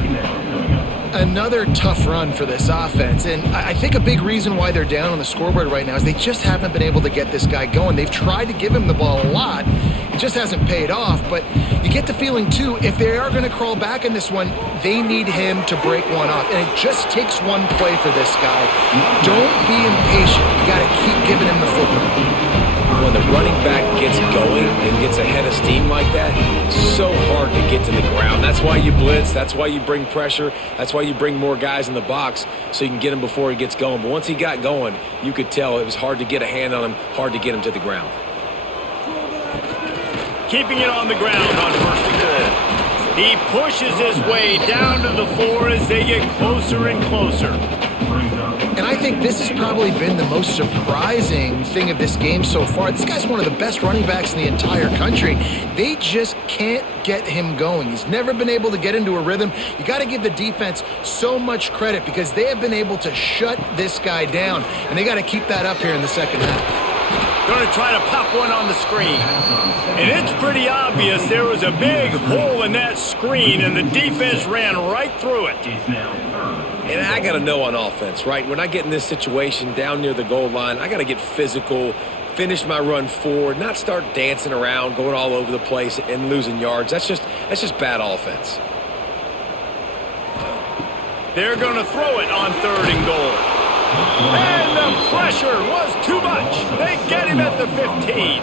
Another tough run for this offense, and I think a big reason why they're down on the scoreboard right now is they just haven't been able to get this guy going. They've tried to give him the ball a lot. It just hasn't paid off, but you get the feeling, too, if they are going to crawl back in this one, they need him to break one off, and it just takes one play for this guy. Don't be impatient. You got to keep giving him the football. When the running back gets going and gets ahead of steam like that, it's so hard to get to the ground. That's why you blitz. That's why you bring pressure. That's why you bring more guys in the box so you can get him before he gets going. But once he got going, you could tell it was hard to get a hand on him, hard to get him to the ground. Keeping it on the ground on 1st and goal. He pushes his way down to the 4 as they get closer and closer. And I think this has probably been the most surprising thing of this game so far. This guy's one of the best running backs in the entire country. They just can't get him going. He's never been able to get into a rhythm. You got to give the defense so much credit because they have been able to shut this guy down, and they got to keep that up here in the second half. Going to try to pop one on the screen. And it's pretty obvious there was a big hole in that screen, and the defense ran right through it. And I got to know on offense, right? When I get in this situation down near the goal line, I got to get physical, finish my run forward, not start dancing around, going all over the place and losing yards. That's just bad offense. They're going to throw it on 3rd and goal. And the pressure was too much. They get him at the 15.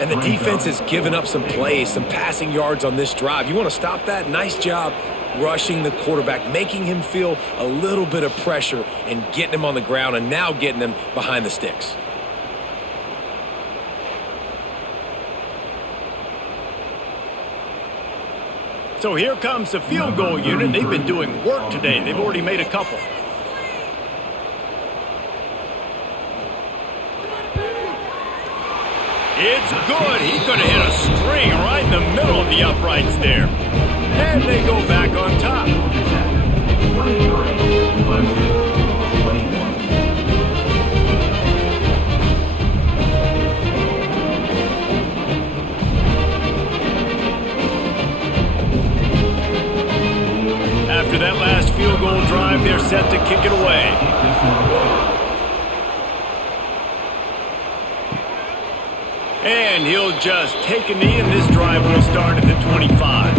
And the defense has given up some plays, some passing yards on this drive. You want to stop that? Nice job rushing the quarterback, making him feel a little bit of pressure and getting him on the ground and now getting him behind the sticks. So here comes the field goal unit. They've been doing work today. They've already made a couple. It's good. He could have hit a string right in the middle of the uprights there. And they go back on top. After that last field goal drive, they're set to kick it away. And he'll just take a knee, and this drive will start at the 25.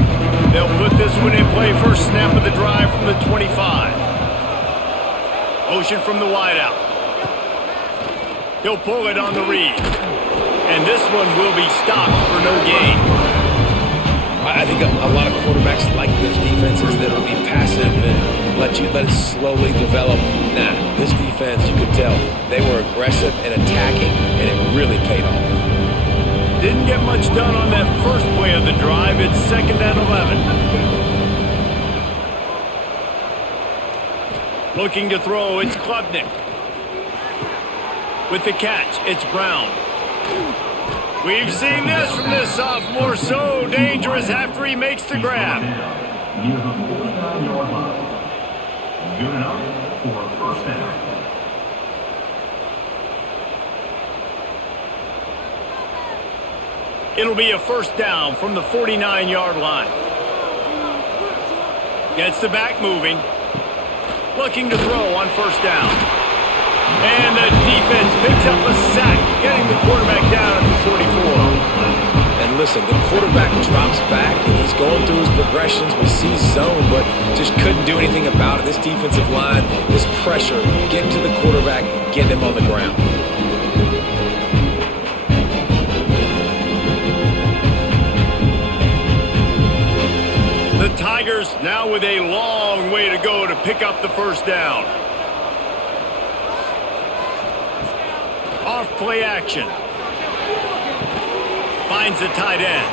They'll put this one in play. First snap of the drive from the 25. Motion from the wideout. He'll pull it on the read. And this one will be stopped for no gain. I think a lot of quarterbacks like those defenses that will be passive and let it slowly develop. Nah, this defense, you could tell, they were aggressive and attacking, and it really paid off. Didn't get much done on that first play of the drive. It's 2nd and 11. Looking to throw, it's Klubnik. With the catch, it's Brown. We've seen this from this sophomore, so dangerous after he makes the grab. Near the 49-yard line. Good enough for a first down. It'll be a first down from the 49-yard line. Gets the back moving. Looking to throw on first down. And the defense picks up a sack, getting the quarterback down at the 44. And listen, the quarterback drops back, and he's going through his progressions. We see zone, but just couldn't do anything about it. This defensive line, this pressure, getting to the quarterback, getting him on the ground. The Tigers now with a long way to go to pick up the first down. Off play action. Finds the tight end.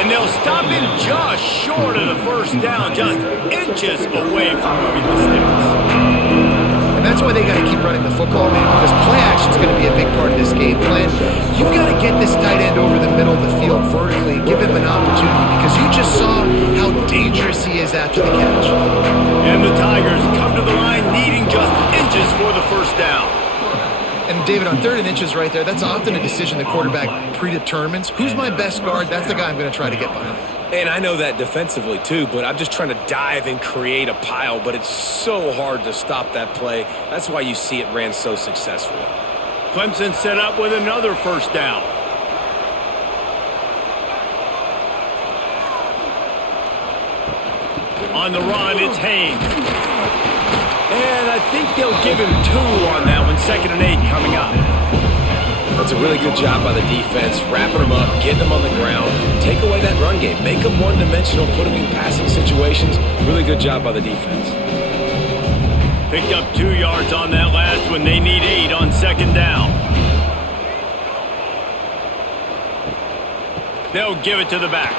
And they'll stop him just short of the first down, just inches away from moving the sticks. And that's why they got to keep running the football, man, because play action is going to be a big part of this game plan. You've got to get this tight end over the middle of the field vertically, give him an opportunity, because you just saw how dangerous he is after the catch. And the Tigers come to the line needing just inches for the first down. And David, on 3rd and inches right there, that's often a decision the quarterback predetermines. Who's my best guard? That's the guy I'm going to try to get behind. And I know that defensively too, but I'm just trying to dive and create a pile, but it's so hard to stop that play. That's why you see it ran so successfully. Clemson set up with another first down. On the run, it's Haynes. And I think they'll give him 2 on that one. 2nd and 8 coming up. That's a really good job by the defense, wrapping them up, getting them on the ground, take away that run game, make them one-dimensional, put them in passing situations. Really good job by the defense. Picked up 2 yards on that last one. They need 8 on 2nd down. They'll give it to the back.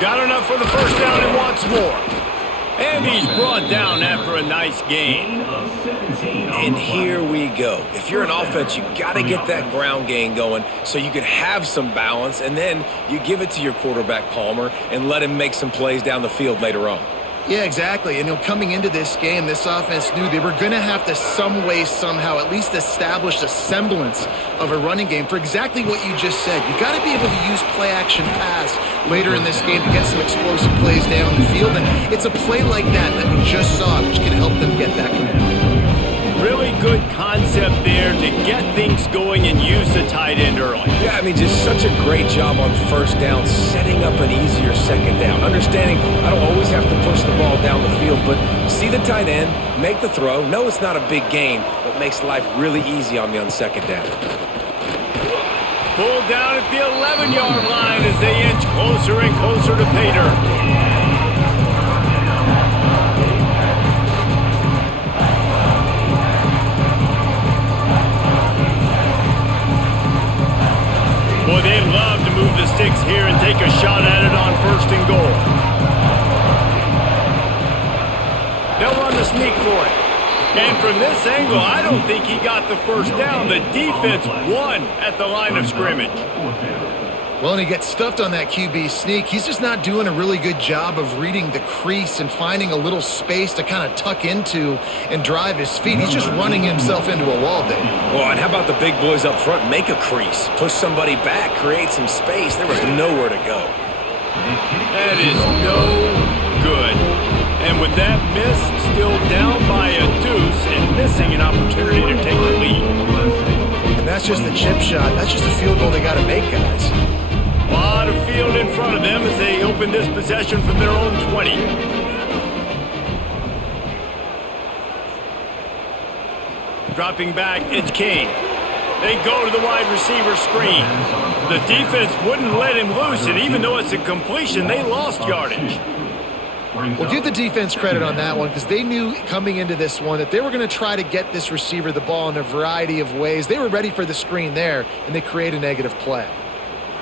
Got enough for the first down and wants more. And he's brought down after a nice gain. And here we go. If you're an offense, you got to get that ground game going so you can have some balance, and then you give it to your quarterback, Palmer, and let him make some plays down the field later on. Yeah, exactly. And coming into this game, this offense knew they were going to have to some way, somehow, at least establish a semblance of a running game for exactly what you just said. You got to be able to use play-action pass later in this game to get some explosive plays down the field. And it's a play like that we just saw, which can help them get that going. Really good concept there to get things going and use the tight end early. Yeah, I mean, just such a great job on first down, setting up an easier 2nd down. Understanding I don't always have to push the ball down the field, but see the tight end, make the throw. No, it's not a big gain, but makes life really easy on me on 2nd down. Pulled down at the 11-yard line as they inch closer and closer to pay dirt. Boy, they'd love to move the sticks here and take a shot at it on 1st and goal. They'll run the sneak for it. And from this angle, I don't think he got the first down. The defense won at the line of scrimmage. Well, and he gets stuffed on that QB sneak. He's just not doing a really good job of reading the crease and finding a little space to kind of tuck into and drive his feet. He's just running himself into a wall, Dave. Well, and how about the big boys up front? Make a crease, push somebody back, create some space. There was nowhere to go. That is no good. And with that miss, still down by a deuce and missing an opportunity to take the lead. And that's just the chip shot. That's just a field goal they got to make, guys. A lot of field in front of them as they open this possession from their own 20. Dropping back, it's King. They go to the wide receiver screen. The defense wouldn't let him loose, and even though it's a completion, they lost yardage. Well, give the defense credit on that one because they knew coming into this one that they were going to try to get this receiver the ball in a variety of ways. They were ready for the screen there, and they create a negative play.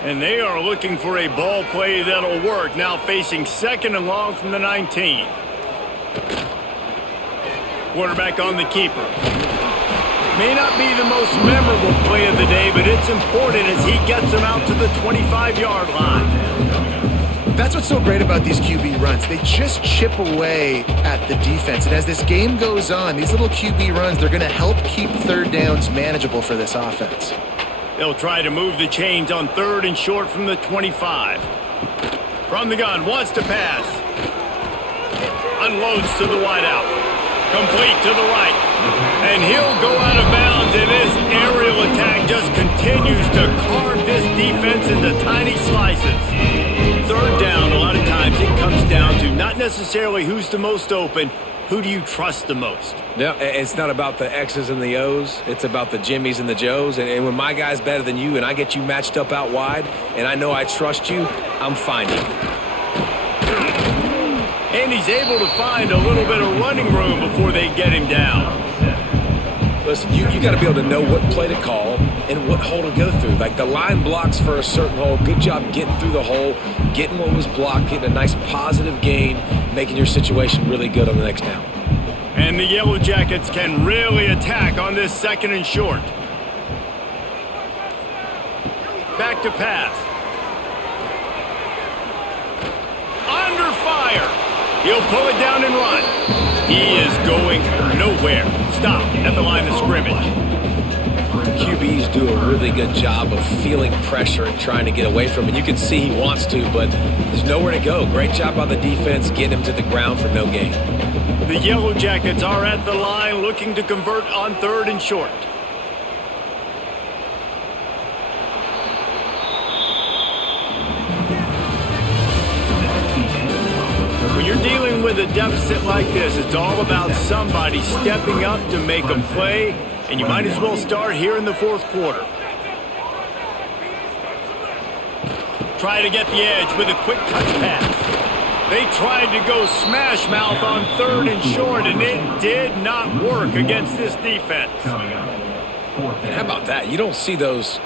And they are looking for a ball play that'll work, now facing 2nd and long from the 19. Quarterback on the keeper. May not be the most memorable play of the day, but it's important as he gets them out to the 25-yard line. That's what's so great about these QB runs. They just chip away at the defense. And as this game goes on, these little QB runs, they're going to help keep third downs manageable for this offense. They'll try to move the chains on 3rd and short from the 25. From the gun, wants to pass. Unloads to the wideout. Complete to the right. And he'll go out of bounds, and this aerial attack just continues to carve this defense into tiny slices. 3rd down, a lot of times it comes down to not necessarily who's the most open, who do you trust the most? Yeah, it's not about the X's and the O's. It's about the Jimmys and the Joes. And when my guy's better than you and I get you matched up out wide and I know I trust you, I'm finding you. And he's able to find a little bit of running room before they get him down. Listen, you got to be able to know what play to call and what hole to go through. Like the line blocks for a certain hole. Good job getting through the hole, getting what was blocked, getting a nice positive gain, making your situation really good on the next down. And the Yellow Jackets can really attack on this 2nd and short. Back to pass. Under fire. He'll pull it down and run. He is going nowhere. Stop at the line of scrimmage. QBs do a really good job of feeling pressure and trying to get away from it. You can see he wants to, but there's nowhere to go. Great job by the defense getting him to the ground for no gain. The Yellow Jackets are at the line looking to convert on 3rd and short. When you're dealing with a deficit like this, it's all about somebody stepping up to make a play, and you might as well start here in the 4th quarter. Try to get the edge with a quick touch pass. They tried to go smash mouth on 3rd and short, and it did not work against this defense. And how about that? You don't see those,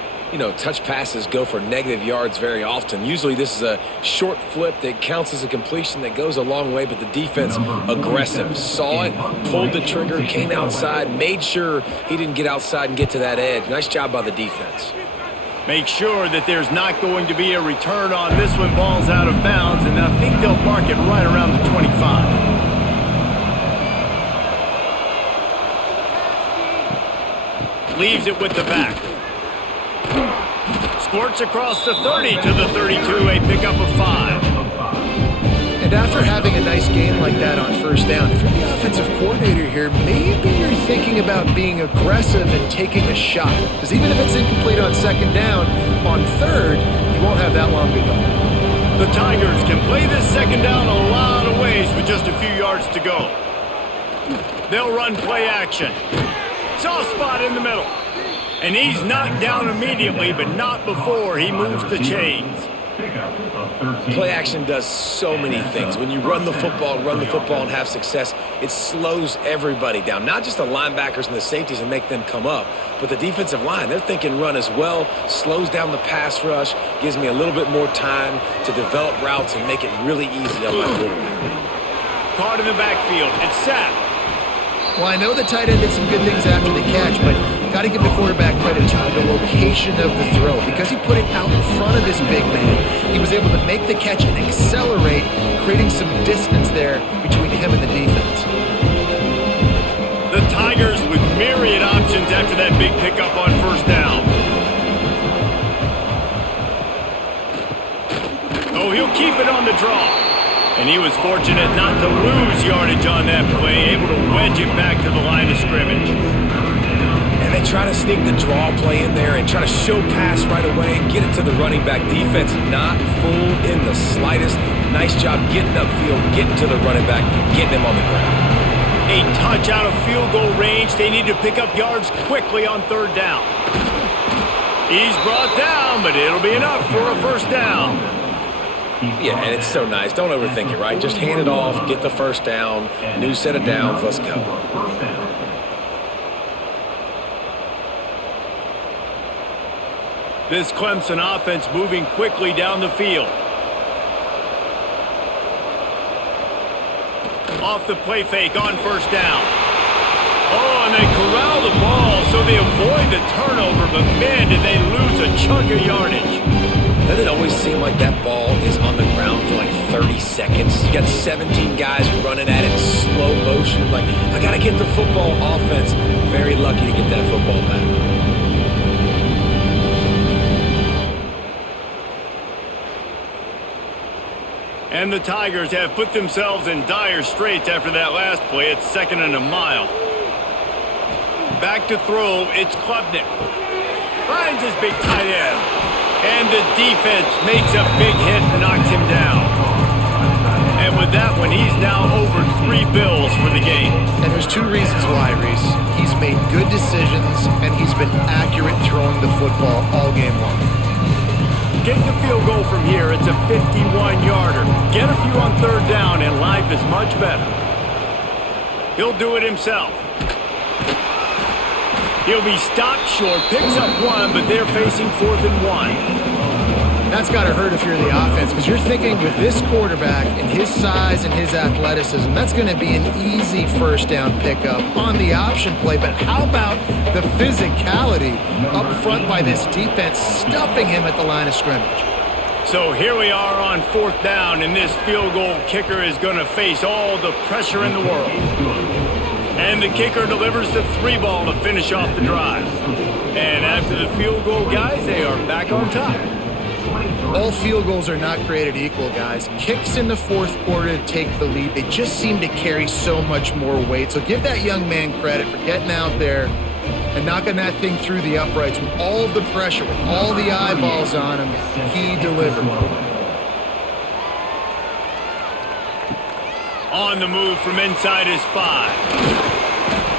touch passes go for negative yards very often. Usually this is a short flip that counts as a completion that goes a long way, but the defense aggressive. Saw it, pulled the trigger, came outside, made sure he didn't get outside and get to that edge. Nice job by the defense. Make sure that there's not going to be a return on this one. Ball's out of bounds, and I think they'll mark it right around the 25. Leaves it with the back. Squirts across the 30 to the 32, a pickup of 5. And after having a nice game like that on 1st down, if you're the offensive coordinator here, maybe you're thinking about being aggressive and taking a shot. Because even if it's incomplete on 2nd down, on 3rd, you won't have that long to go. The Tigers can play this 2nd down a lot of ways with just a few yards to go. They'll run play action. Soft spot in the middle. And he's knocked down immediately, but not before he moves the chains. Play action does so many things. When you run the football and have success, it slows everybody down. Not just the linebackers and the safeties and make them come up, but the defensive line. They're thinking run as well, slows down the pass rush, gives me a little bit more time to develop routes and make it really easy on my quarterback. Caught in the backfield. It's sacked. Well, I know the tight end did some good things after the catch, but got to give the quarterback credit to the location of the throw. Because he put it out in front of his big man, he was able to make the catch and accelerate, creating some distance there between him and the defense. The Tigers with myriad options after that big pickup on 1st down. Oh, he'll keep it on the draw. And he was fortunate not to lose yardage on that play, able to wedge it back to the line of scrimmage. And they try to sneak the draw play in there and try to show pass right away, get it to the running back. Defense not fooled in the slightest. Nice job getting upfield, getting to the running back, getting him on the ground. A touch out of field goal range. They need to pick up yards quickly on third down. He's brought down, but it'll be enough for a first down. Yeah, and it's so nice. Don't overthink it, right? Just hand it off, get the first down, new set of downs, let's go. This Clemson offense moving quickly down the field. Off the play fake on first down. Oh, and they corral the ball, so they avoid the turnover, but man, did they lose a chunk of yardage. Doesn't it always seem like that ball is on the ground for like 30 seconds? You got 17 guys running at it in slow motion. Like, I got to get the football. Offense, very lucky to get that football back. And the Tigers have put themselves in dire straits after that last play. It's 2nd and a mile. Back to throw, it's Klubnik. Finds his big tight end. And the defense makes a big hit and knocks him down. And with that one, he's now over 3 bills for the game. And there's 2 reasons why, Reese. He's made good decisions, and he's been accurate throwing the football all game long. Get the field goal from here. It's a 51-yarder. Get a few on third down, and life is much better. He'll do it himself. He'll be stopped short, picks up 1, but they're facing 4th and 1. That's got to hurt if you're the offense, because you're thinking with this quarterback and his size and his athleticism, that's going to be an easy first down pickup on the option play. But how about the physicality up front by this defense, stuffing him at the line of scrimmage? So here we are on 4th down, and this field goal kicker is going to face all the pressure in the world. And the kicker delivers the 3 ball to finish off the drive. And after the field goal, guys, they are back on top. All field goals are not created equal, guys. Kicks in the 4th quarter to take the lead. They just seem to carry so much more weight. So give that young man credit for getting out there and knocking that thing through the uprights with all of the pressure, with all the eyeballs on him. He delivered. On the move from inside his 5.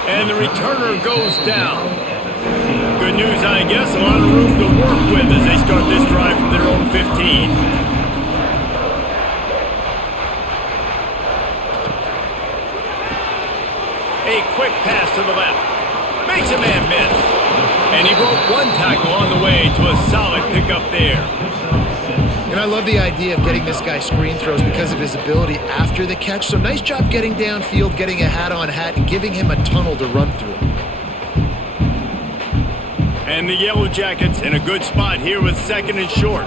And the returner goes down. Good news, I guess. A lot of room to work with as they start this drive from their own 15. A quick pass to the left. Makes a man miss. And he broke 1 tackle on the way to a solid pickup there. And I love the idea of getting this guy screen throws because of his ability after the catch. So nice job getting downfield, getting a hat-on-hat, and giving him a tunnel to run through. And the Yellow Jackets in a good spot here with 2nd and short.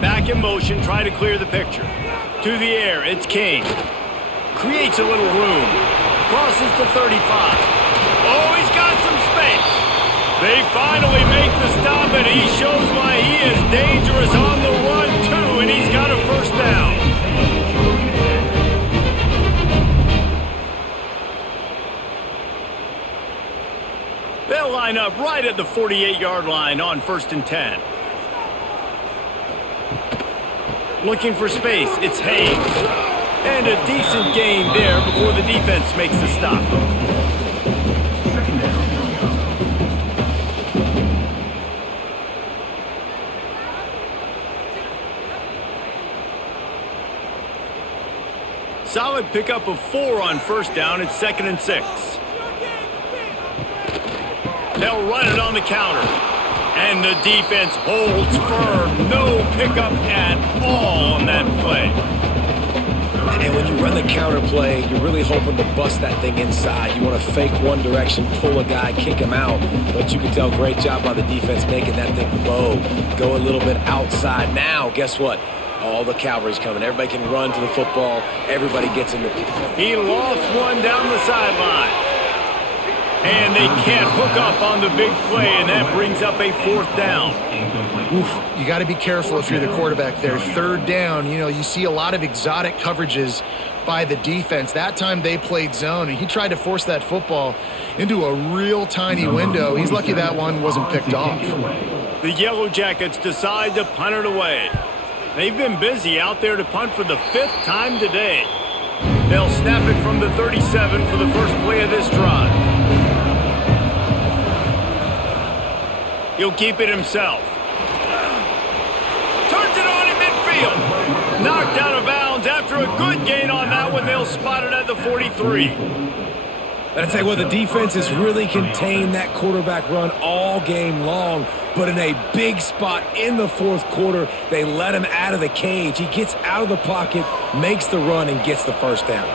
Back in motion, try to clear the picture. To the air, it's King. Creates a little room. Crosses the 35. Oh, he's got some space. They finally make the stop, and he shows why he is dangerous on the run, too, and he's got a first down. They'll line up right at the 48-yard line on 1st and 10. Looking for space, it's Hayes. And a decent gain there before the defense makes the stop. Solid pickup of 4 on first down. It's 2nd and 6. They'll run it on the counter. And the defense holds firm. No pickup at all on that play. And when you run the counter play, you're really hoping to bust that thing inside. You want to fake one direction, pull a guy, kick him out. But you can tell, great job by the defense making that thing bow. Go a little bit outside. Now, guess what? All the cavalry's coming. Everybody can run to the football. Everybody gets in the... He lofts one down the sideline. And they can't hook up on the big play, and that brings up a 4th down. Oof, you got to be careful if you're the quarterback there. 3rd down, you see a lot of exotic coverages by the defense. That time they played zone, and he tried to force that football into a real tiny window. He's lucky that one wasn't picked off. The Yellow Jackets decide to punt it away. They've been busy out there to punt for the 5th time today. They'll snap it from the 37 for the first play of this drive. He'll keep it himself. Turns it on in midfield. Knocked out of bounds after a good gain on that one. They'll spot it at the 43. But I tell you what, the defense has really contained that quarterback run all game long. But in a big spot in the 4th quarter, they let him out of the cage. He gets out of the pocket, makes the run, and gets the 1st down.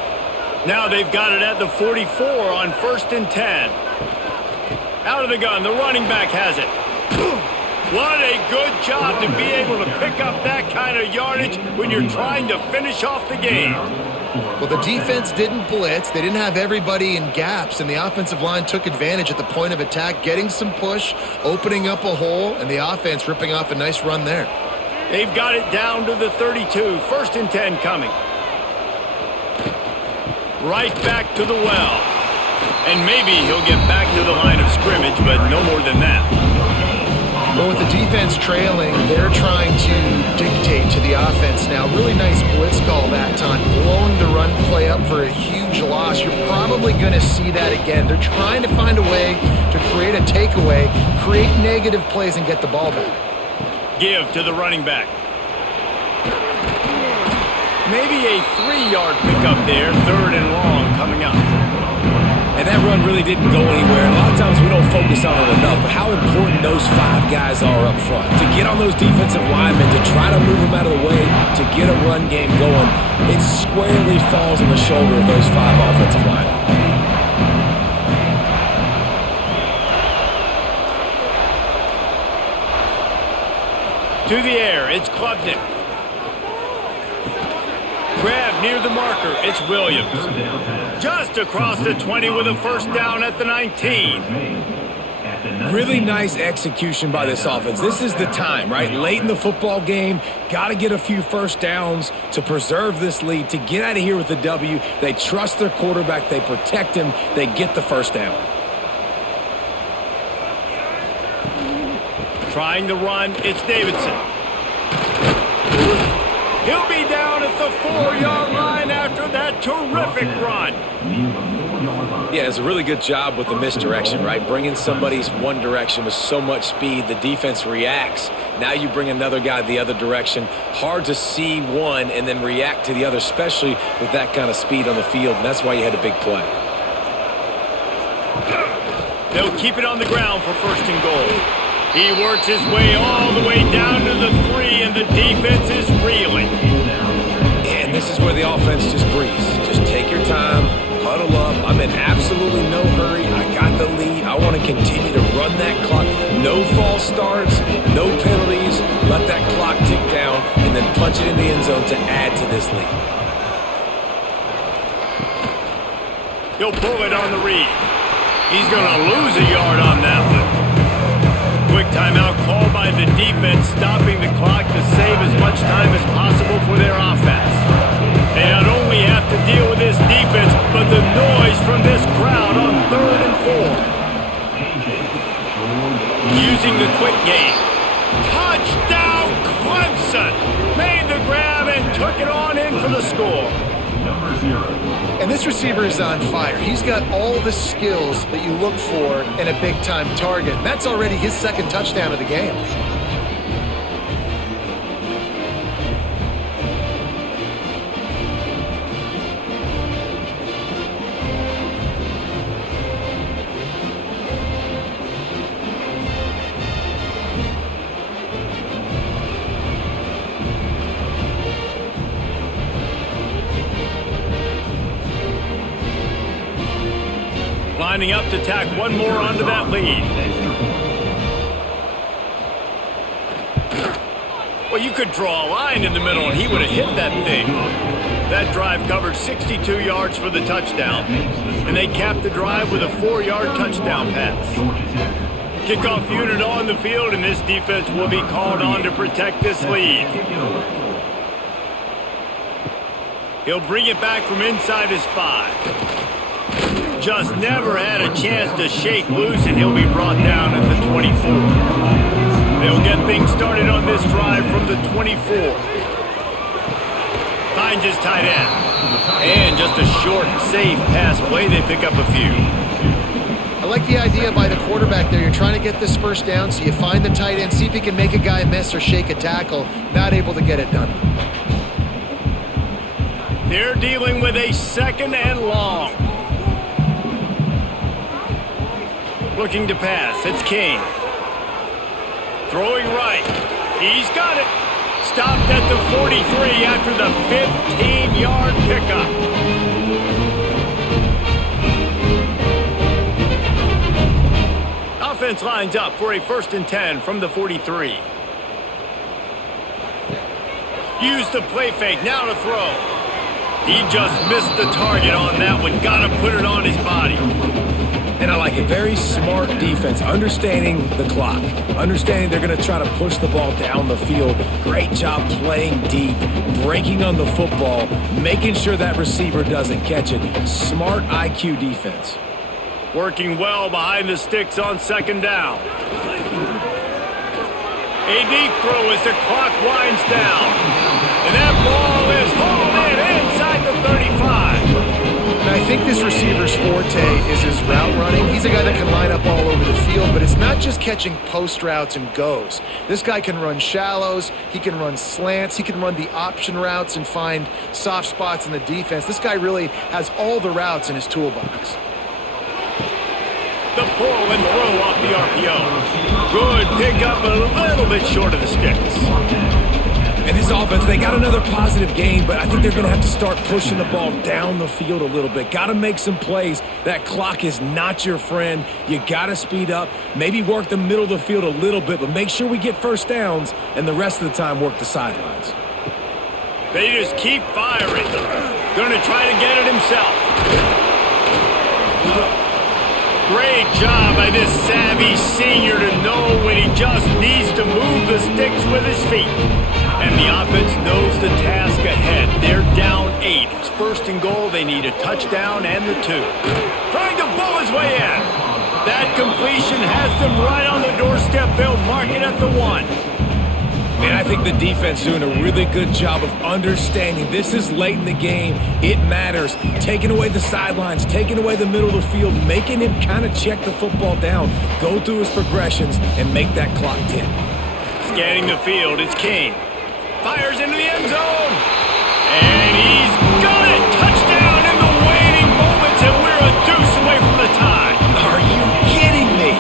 Now they've got it at the 44 on 1st and 10. Out of the gun, the running back has it. What a good job to be able to pick up that kind of yardage when you're trying to finish off the game. Well, the defense didn't blitz. They didn't have everybody in gaps, and the offensive line took advantage at the point of attack, getting some push, opening up a hole, and the offense ripping off a nice run there. They've got it down to the 32. 1st and 10 coming. Right back to the well. And maybe he'll get back to the line of scrimmage, but no more than that. Well, with the defense trailing, they're trying to dictate to the offense now. Really nice blitz call that time, blowing the run play up for a huge loss. You're probably going to see that again. They're trying to find a way to create a takeaway, create negative plays, and get the ball back. Give to the running back. Maybe a 3-yard pickup there, 3rd and long coming up. And that run really didn't go anywhere. And a lot of times we don't focus on it enough, but how important those 5 guys are up front. To get on those defensive linemen, to try to move them out of the way, to get a run game going, it squarely falls on the shoulder of those 5 offensive linemen. To the air, it's Klubnik. Grab near the marker, it's Williams. Just across the 20 with a 1st down at the 19. Really nice execution by this offense. This is the time, right? Late in the football game, got to get a few 1st downs to preserve this lead, to get out of here with the W. They trust their quarterback. They protect him. They get the 1st down. Trying to run, it's Davidson. He'll be down at the 4-yard line after that terrific run. Yeah, it's a really good job with the misdirection, right? Bringing somebody's one direction with so much speed, the defense reacts. Now you bring another guy the other direction. Hard to see one and then react to the other, especially with that kind of speed on the field, and that's why you had a big play. They'll keep it on the ground for 1st and goal. He works his way all the way down to the 3, and the defense is reeling. And this is where the offense just breathes. Just take your time, huddle up. I'm in absolutely no hurry. I got the lead. I want to continue to run that clock. No false starts, no penalties. Let that clock tick down, and then punch it in the end zone to add to this lead. He'll pull it on the read. He's going to lose a yard on that one. Quick timeout called by the defense, stopping the clock to save as much time as possible for their offense. They not only have to deal with this defense, but the noise from this crowd on 3rd and 4. Using the quick game. Touchdown, Clemson! Made the grab and took it on in for the score. And this receiver is on fire. He's got all the skills that you look for in a big-time target. That's already his 2nd touchdown of the game. Lining up to tack one more onto that lead. Well, you could draw a line in the middle, and he would have hit that thing. That drive covered 62 yards for the touchdown, and they capped the drive with a 4-yard touchdown pass. Kickoff unit on the field, and this defense will be called on to protect this lead. He'll bring it back from inside his 5. Just never had a chance to shake loose, and he'll be brought down at the 24. They'll get things started on this drive from the 24. Finds his tight end. And just a short, safe pass play. They pick up a few. I like the idea by the quarterback there. You're trying to get this first down, so you find the tight end, see if he can make a guy miss or shake a tackle. Not able to get it done. They're dealing with a 2nd and long. Looking to pass. It's King. Throwing right. He's got it. Stopped at the 43 after the 15-yard pickup. Offense lines up for a 1st and 10 from the 43. Use the play fake. Now to throw. He just missed the target on that one. Got to put it on his body. And I like it. Very smart defense, understanding the clock, understanding they're going to try to push the ball down the field. Great job playing deep, breaking on the football, making sure that receiver doesn't catch it. Smart IQ defense. Working well behind the sticks on 2nd down. A deep throw as the clock winds down. And that ball is hauled in inside the 35. And I think this receiver's forte is his route running. He's a guy that can line up all over the field, but it's not just catching post routes and goes. This guy can run shallows, he can run slants, he can run the option routes and find soft spots in the defense. This guy really has all the routes in his toolbox. The pull and throw off the RPO. Good pickup, a little bit short of the sticks. And this offense, they got another positive game, but I think they're going to have to start pushing the ball down the field a little bit. Got to make some plays. That clock is not your friend. You got to speed up, maybe work the middle of the field a little bit, but make sure we get first downs and the rest of the time work the sidelines. They just keep firing. Going to try to get it himself. Great job by this savvy senior to know when he just needs to move the sticks with his feet. And the offense knows the task ahead. They're down 8. It's 1st and goal. They need a touchdown and the 2. Trying to bull his way in. That completion has them right on the doorstep. They'll mark it at the 1. And I think the defense doing a really good job of understanding this is late in the game. It matters. Taking away the sidelines, taking away the middle of the field, making him kind of check the football down, go through his progressions, and make that clock tick. Scanning the field, it's King. Fires into the end zone. And he's got it. Touchdown in the waning moments, and we're a deuce away from the tie. Are you kidding me?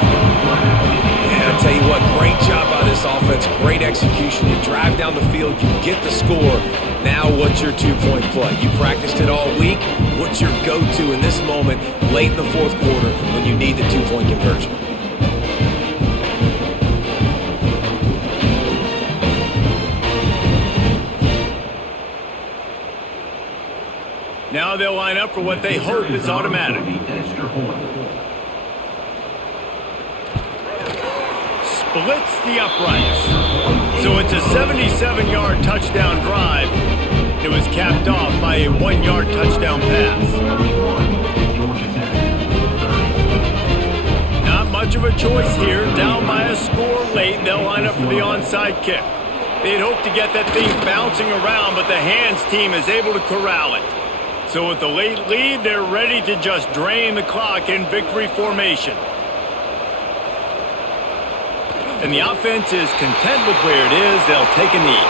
And I'll tell you what, great job by this offense. Great execution. You drive down the field, you get the score. Now what's your 2-point play? You practiced it all week. What's your go-to in this moment late in the 4th quarter when you need the 2-point conversion? Now they'll line up for what they hope is automatic. Splits the uprights. So it's a 77-yard touchdown drive. It was capped off by a 1-yard touchdown pass. Not much of a choice here. Down by a score late, they'll line up for the onside kick. They'd hope to get that thing bouncing around, but the hands team is able to corral it. So with the late lead, they're ready to just drain the clock in victory formation. And the offense is content with where it is. They'll take a knee.